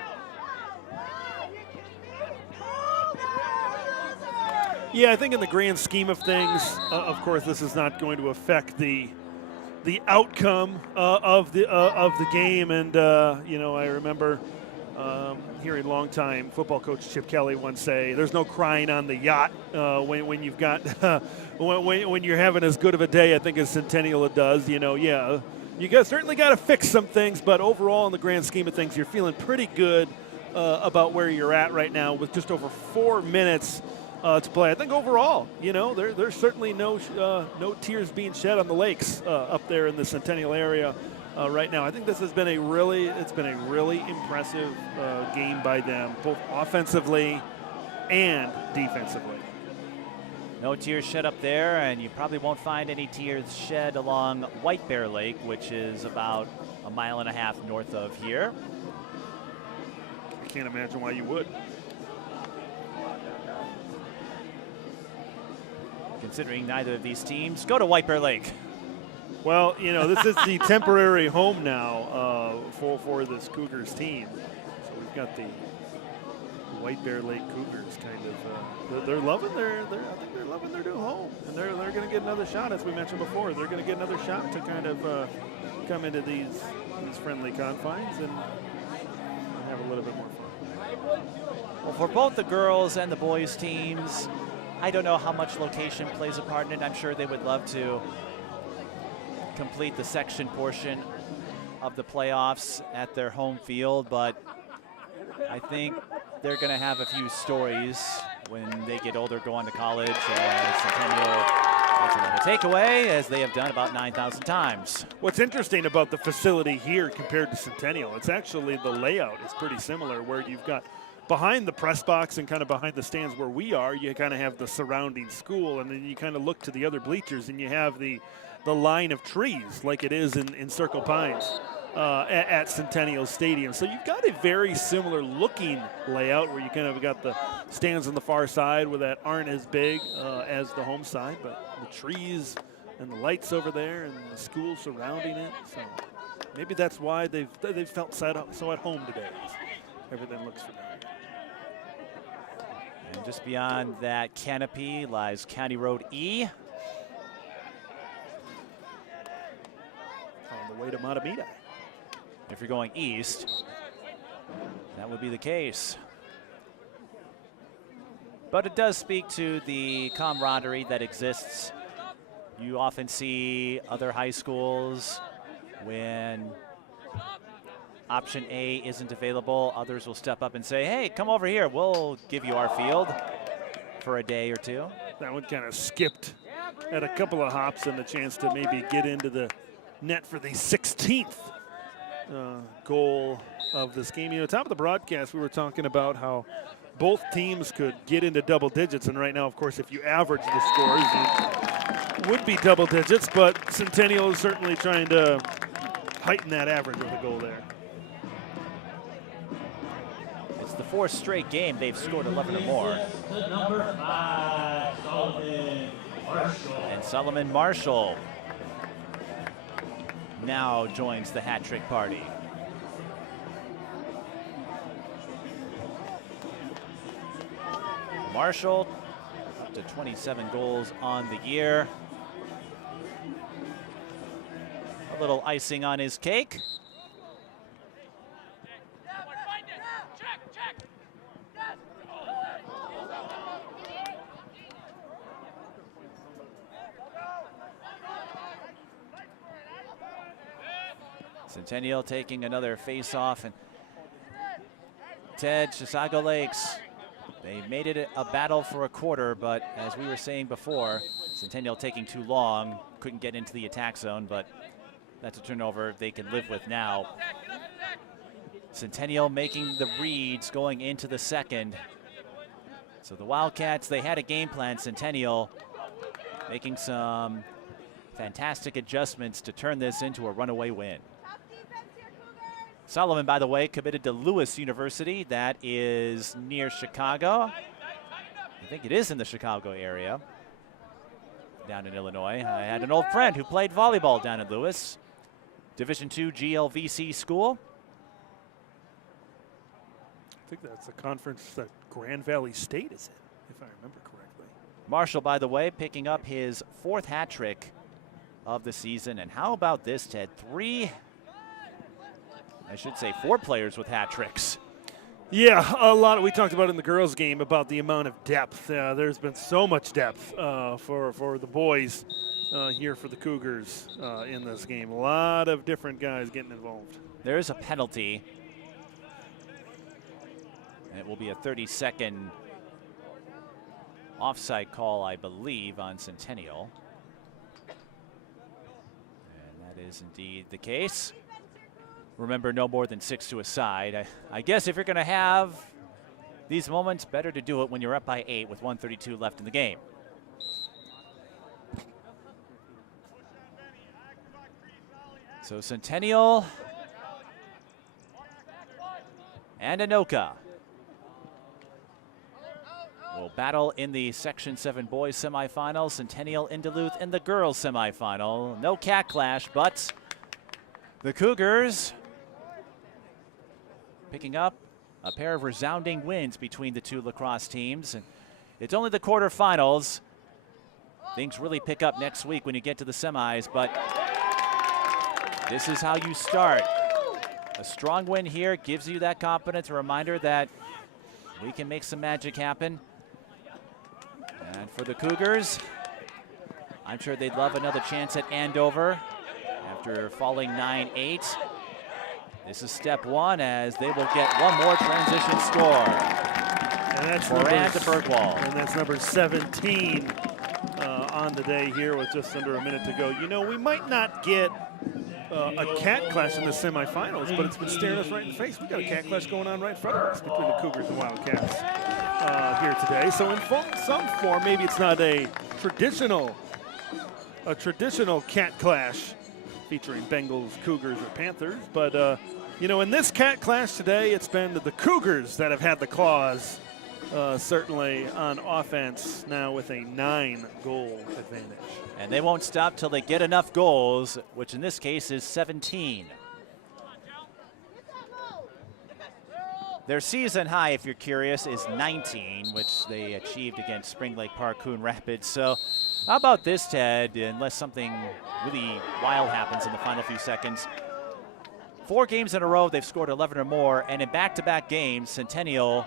Yeah, I think in the grand scheme of things, of course, this is not going to affect the outcome of the game. And you know, I remember hearing longtime football coach Chip Kelly once say, "There's no crying on the yacht when you've got when you're having as good of a day, I think, as Centennial does." You know, yeah, you guys certainly got to fix some things, but overall, in the grand scheme of things, you're feeling pretty good about where you're at right now with just over 4 minutes to play. I think overall, you know, there's certainly no tears being shed on the lakes up there in the Centennial area right now. I think this has been a really impressive game by them, both offensively and defensively. No tears shed up there, and you probably won't find any tears shed along White Bear Lake, which is about 1.5 miles north of here. I can't imagine why you would. Considering neither of these teams go to White Bear Lake. Well, you know, this is the temporary home now for this Cougars team. So we've got the White Bear Lake Cougars kind of they're loving I think they're loving their new home, and they're going to get another shot, as we mentioned before. They're going to get another shot to kind of come into these friendly confines and have a little bit more fun. Well, for both the girls and the boys teams, I don't know how much location plays a part in it. I'm sure they would love to complete the section portion of the playoffs at their home field, but I think they're going to have a few stories when they get older, go on to college, and Centennial gets another takeaway, as they have done about 9,000 times. What's interesting about the facility here compared to Centennial, it's actually the layout is pretty similar, where you've got behind the press box and kind of behind the stands where we are, you kind of have the surrounding school, and then you kind of look to the other bleachers and you have the line of trees like it is in Circle Pines at Centennial Stadium. So you've got a very similar looking layout where you kind of got the stands on the far side where that aren't as big as the home side, but the trees and the lights over there and the school surrounding it. So maybe that's why they've felt so at home today. Everything looks familiar. And just beyond that canopy lies County Road E. On the way to Matamita. If you're going east, that would be the case. But it does speak to the camaraderie that exists. You often see other high schools when option A isn't available, others will step up and say, hey, come over here, we'll give you our field for a day or two. That one kind of skipped at a couple of hops and a chance to maybe get into the net for the 16th goal of this game. You know, top of the broadcast, we were talking about how both teams could get into double digits, and right now, of course, if you average the scores, it would be double digits, but Centennial is certainly trying to heighten that average with a goal there. It's the fourth straight game they've scored 11 or more. Number 5, Solomon Marshall. And Solomon Marshall now joins the hat trick party. Marshall up to 27 goals on the year. A little icing on his cake. Centennial taking another face-off, and Ted, Chisago Lakes, they made it a battle for a quarter, but as we were saying before, Centennial taking too long, couldn't get into the attack zone, but that's a turnover they can live with now. Centennial making the reads going into the second. So the Wildcats, they had a game plan. Centennial making some fantastic adjustments to turn this into a runaway win. Solomon, by the way, committed to Lewis University. That is near Chicago. I think it is in the Chicago area, down in Illinois. I had an old friend who played volleyball down in Lewis. Division II GLVC school. I think that's the conference that Grand Valley State is in, if I remember correctly. Marshall, by the way, picking up his 4th hat trick of the season. And how about this, Ted? 4 players with hat tricks. Yeah, a lot. We talked about in the girls' game about the amount of depth. There's been so much depth for the boys here for the Cougars in this game. A lot of different guys getting involved. There is a penalty. And it will be a 30-second offside call, I believe, on Centennial. And that is indeed the case. Remember, no more than 6 to a side. I guess if you're going to have these moments, better to do it when you're up by 8 with 1:32 left in the game. So Centennial and Anoka will battle in the Section 7 boys semifinal. Centennial in Duluth in the girls semifinal. No cat clash, but the Cougars picking up a pair of resounding wins between the two lacrosse teams. And it's only the quarterfinals. Things really pick up next week when you get to the semis, but this is how you start. A strong win here gives you that confidence, a reminder that we can make some magic happen. And for the Cougars, I'm sure they'd love another chance at Andover after falling 9-8. This is step 1 as they will get one more transition score. And that's Bergwald. And that's number 17 on the day here with just under a minute to go. You know, we might not get a cat clash in the semifinals, but it's been staring us right in the face. We got a cat clash going on right in front of us between the Cougars and Wildcats here today. So in some form, maybe it's not a traditional cat clash featuring Bengals, Cougars, or Panthers, but you know, in this cat clash today, it's been the Cougars that have had the claws, certainly on offense now with a 9-goal advantage. And they won't stop till they get enough goals, which in this case is 17. Their season high, if you're curious, is 19, which they achieved against Spring Lake Park, Coon Rapids. So how about this, Ted, unless something really wild happens in the final few seconds? 4 games in a row, they've scored 11 or more, and in back-to-back games, Centennial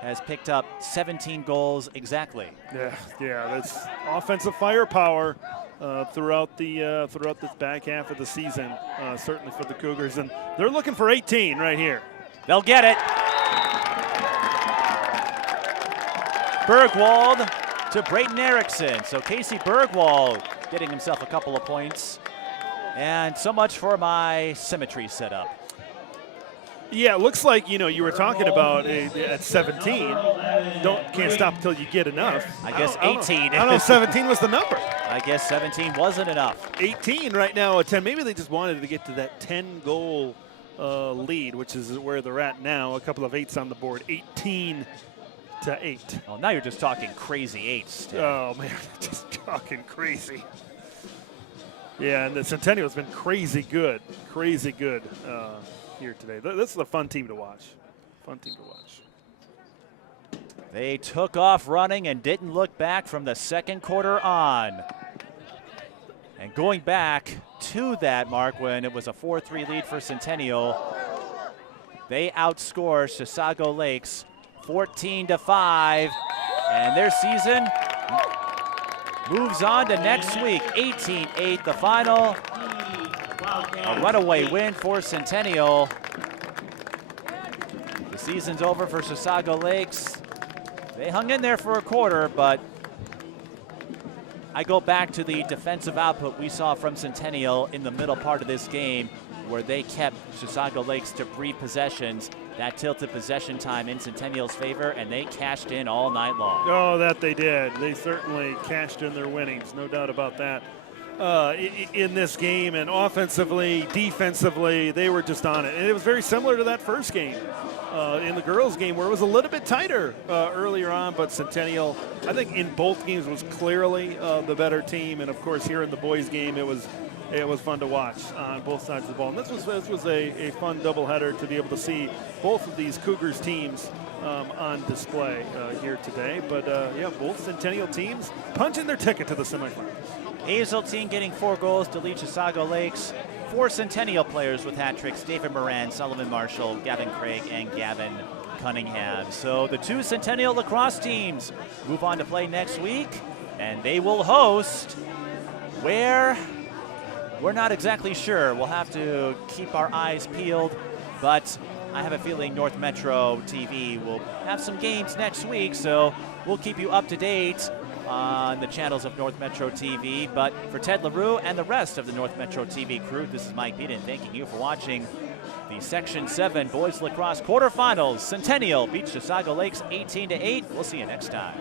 has picked up 17 goals exactly. Yeah, that's offensive firepower throughout this back half of the season, certainly for the Cougars, and they're looking for 18 right here. They'll get it. Bergwald to Brayton Erickson. So Casey Bergwald getting himself a couple of points. And so much for my symmetry setup. Yeah, it looks like, you were talking about at 17, can't stop until you get enough. I guess 18. I don't know if 17 was the number. I guess 17 wasn't enough. 18 right now at 10. Maybe they just wanted to get to that 10-goal lead, which is where they're at now. A couple of 8s on the board, 18-8. Well, now you're just talking crazy 8s. Oh, man, just talking crazy. Yeah, and the Centennial's been crazy good here today. This is a fun team to watch. They took off running and didn't look back from the second quarter on. And going back to that mark when it was a 4-3 lead for Centennial, they outscore Chisago Lakes 14-5, and their season moves on to next week. 18-8 the final. A runaway win for Centennial. The season's over for Chisago Lakes. They hung in there for a quarter, but I go back to the defensive output we saw from Centennial in the middle part of this game, where they kept Chisago Lakes to 3 possessions. That tilted possession time in Centennial's favor, and they cashed in all night long. Oh, that they did. They certainly cashed in their winnings, no doubt about that. In this game, and offensively, defensively, they were just on it. And it was very similar to that first game in the girls' game, where it was a little bit tighter earlier on, but Centennial, I think in both games, was clearly the better team. And of course, here in the boys' game, it was fun to watch on both sides of the ball. And this was a fun doubleheader to be able to see both of these Cougars teams on display here today. But yeah, both Centennial teams punching their ticket to the semifinals. Hazeltine getting 4 goals to lead Chisago Lakes. 4 Centennial players with hat tricks: David Moran, Sullivan Marshall, Gavin Craig, and Gavin Cunningham. So the 2 Centennial lacrosse teams move on to play next week, and they will host where we're not exactly sure. We'll have to keep our eyes peeled, but I have a feeling North Metro TV will have some games next week, so we'll keep you up to date on the channels of North Metro TV. But for Ted LaRue and the rest of the North Metro TV crew, this is Mike Beaton thanking you for watching the Section 7 Boys Lacrosse Quarterfinals. Centennial beats Chisago Lakes 18-8. We'll see you next time.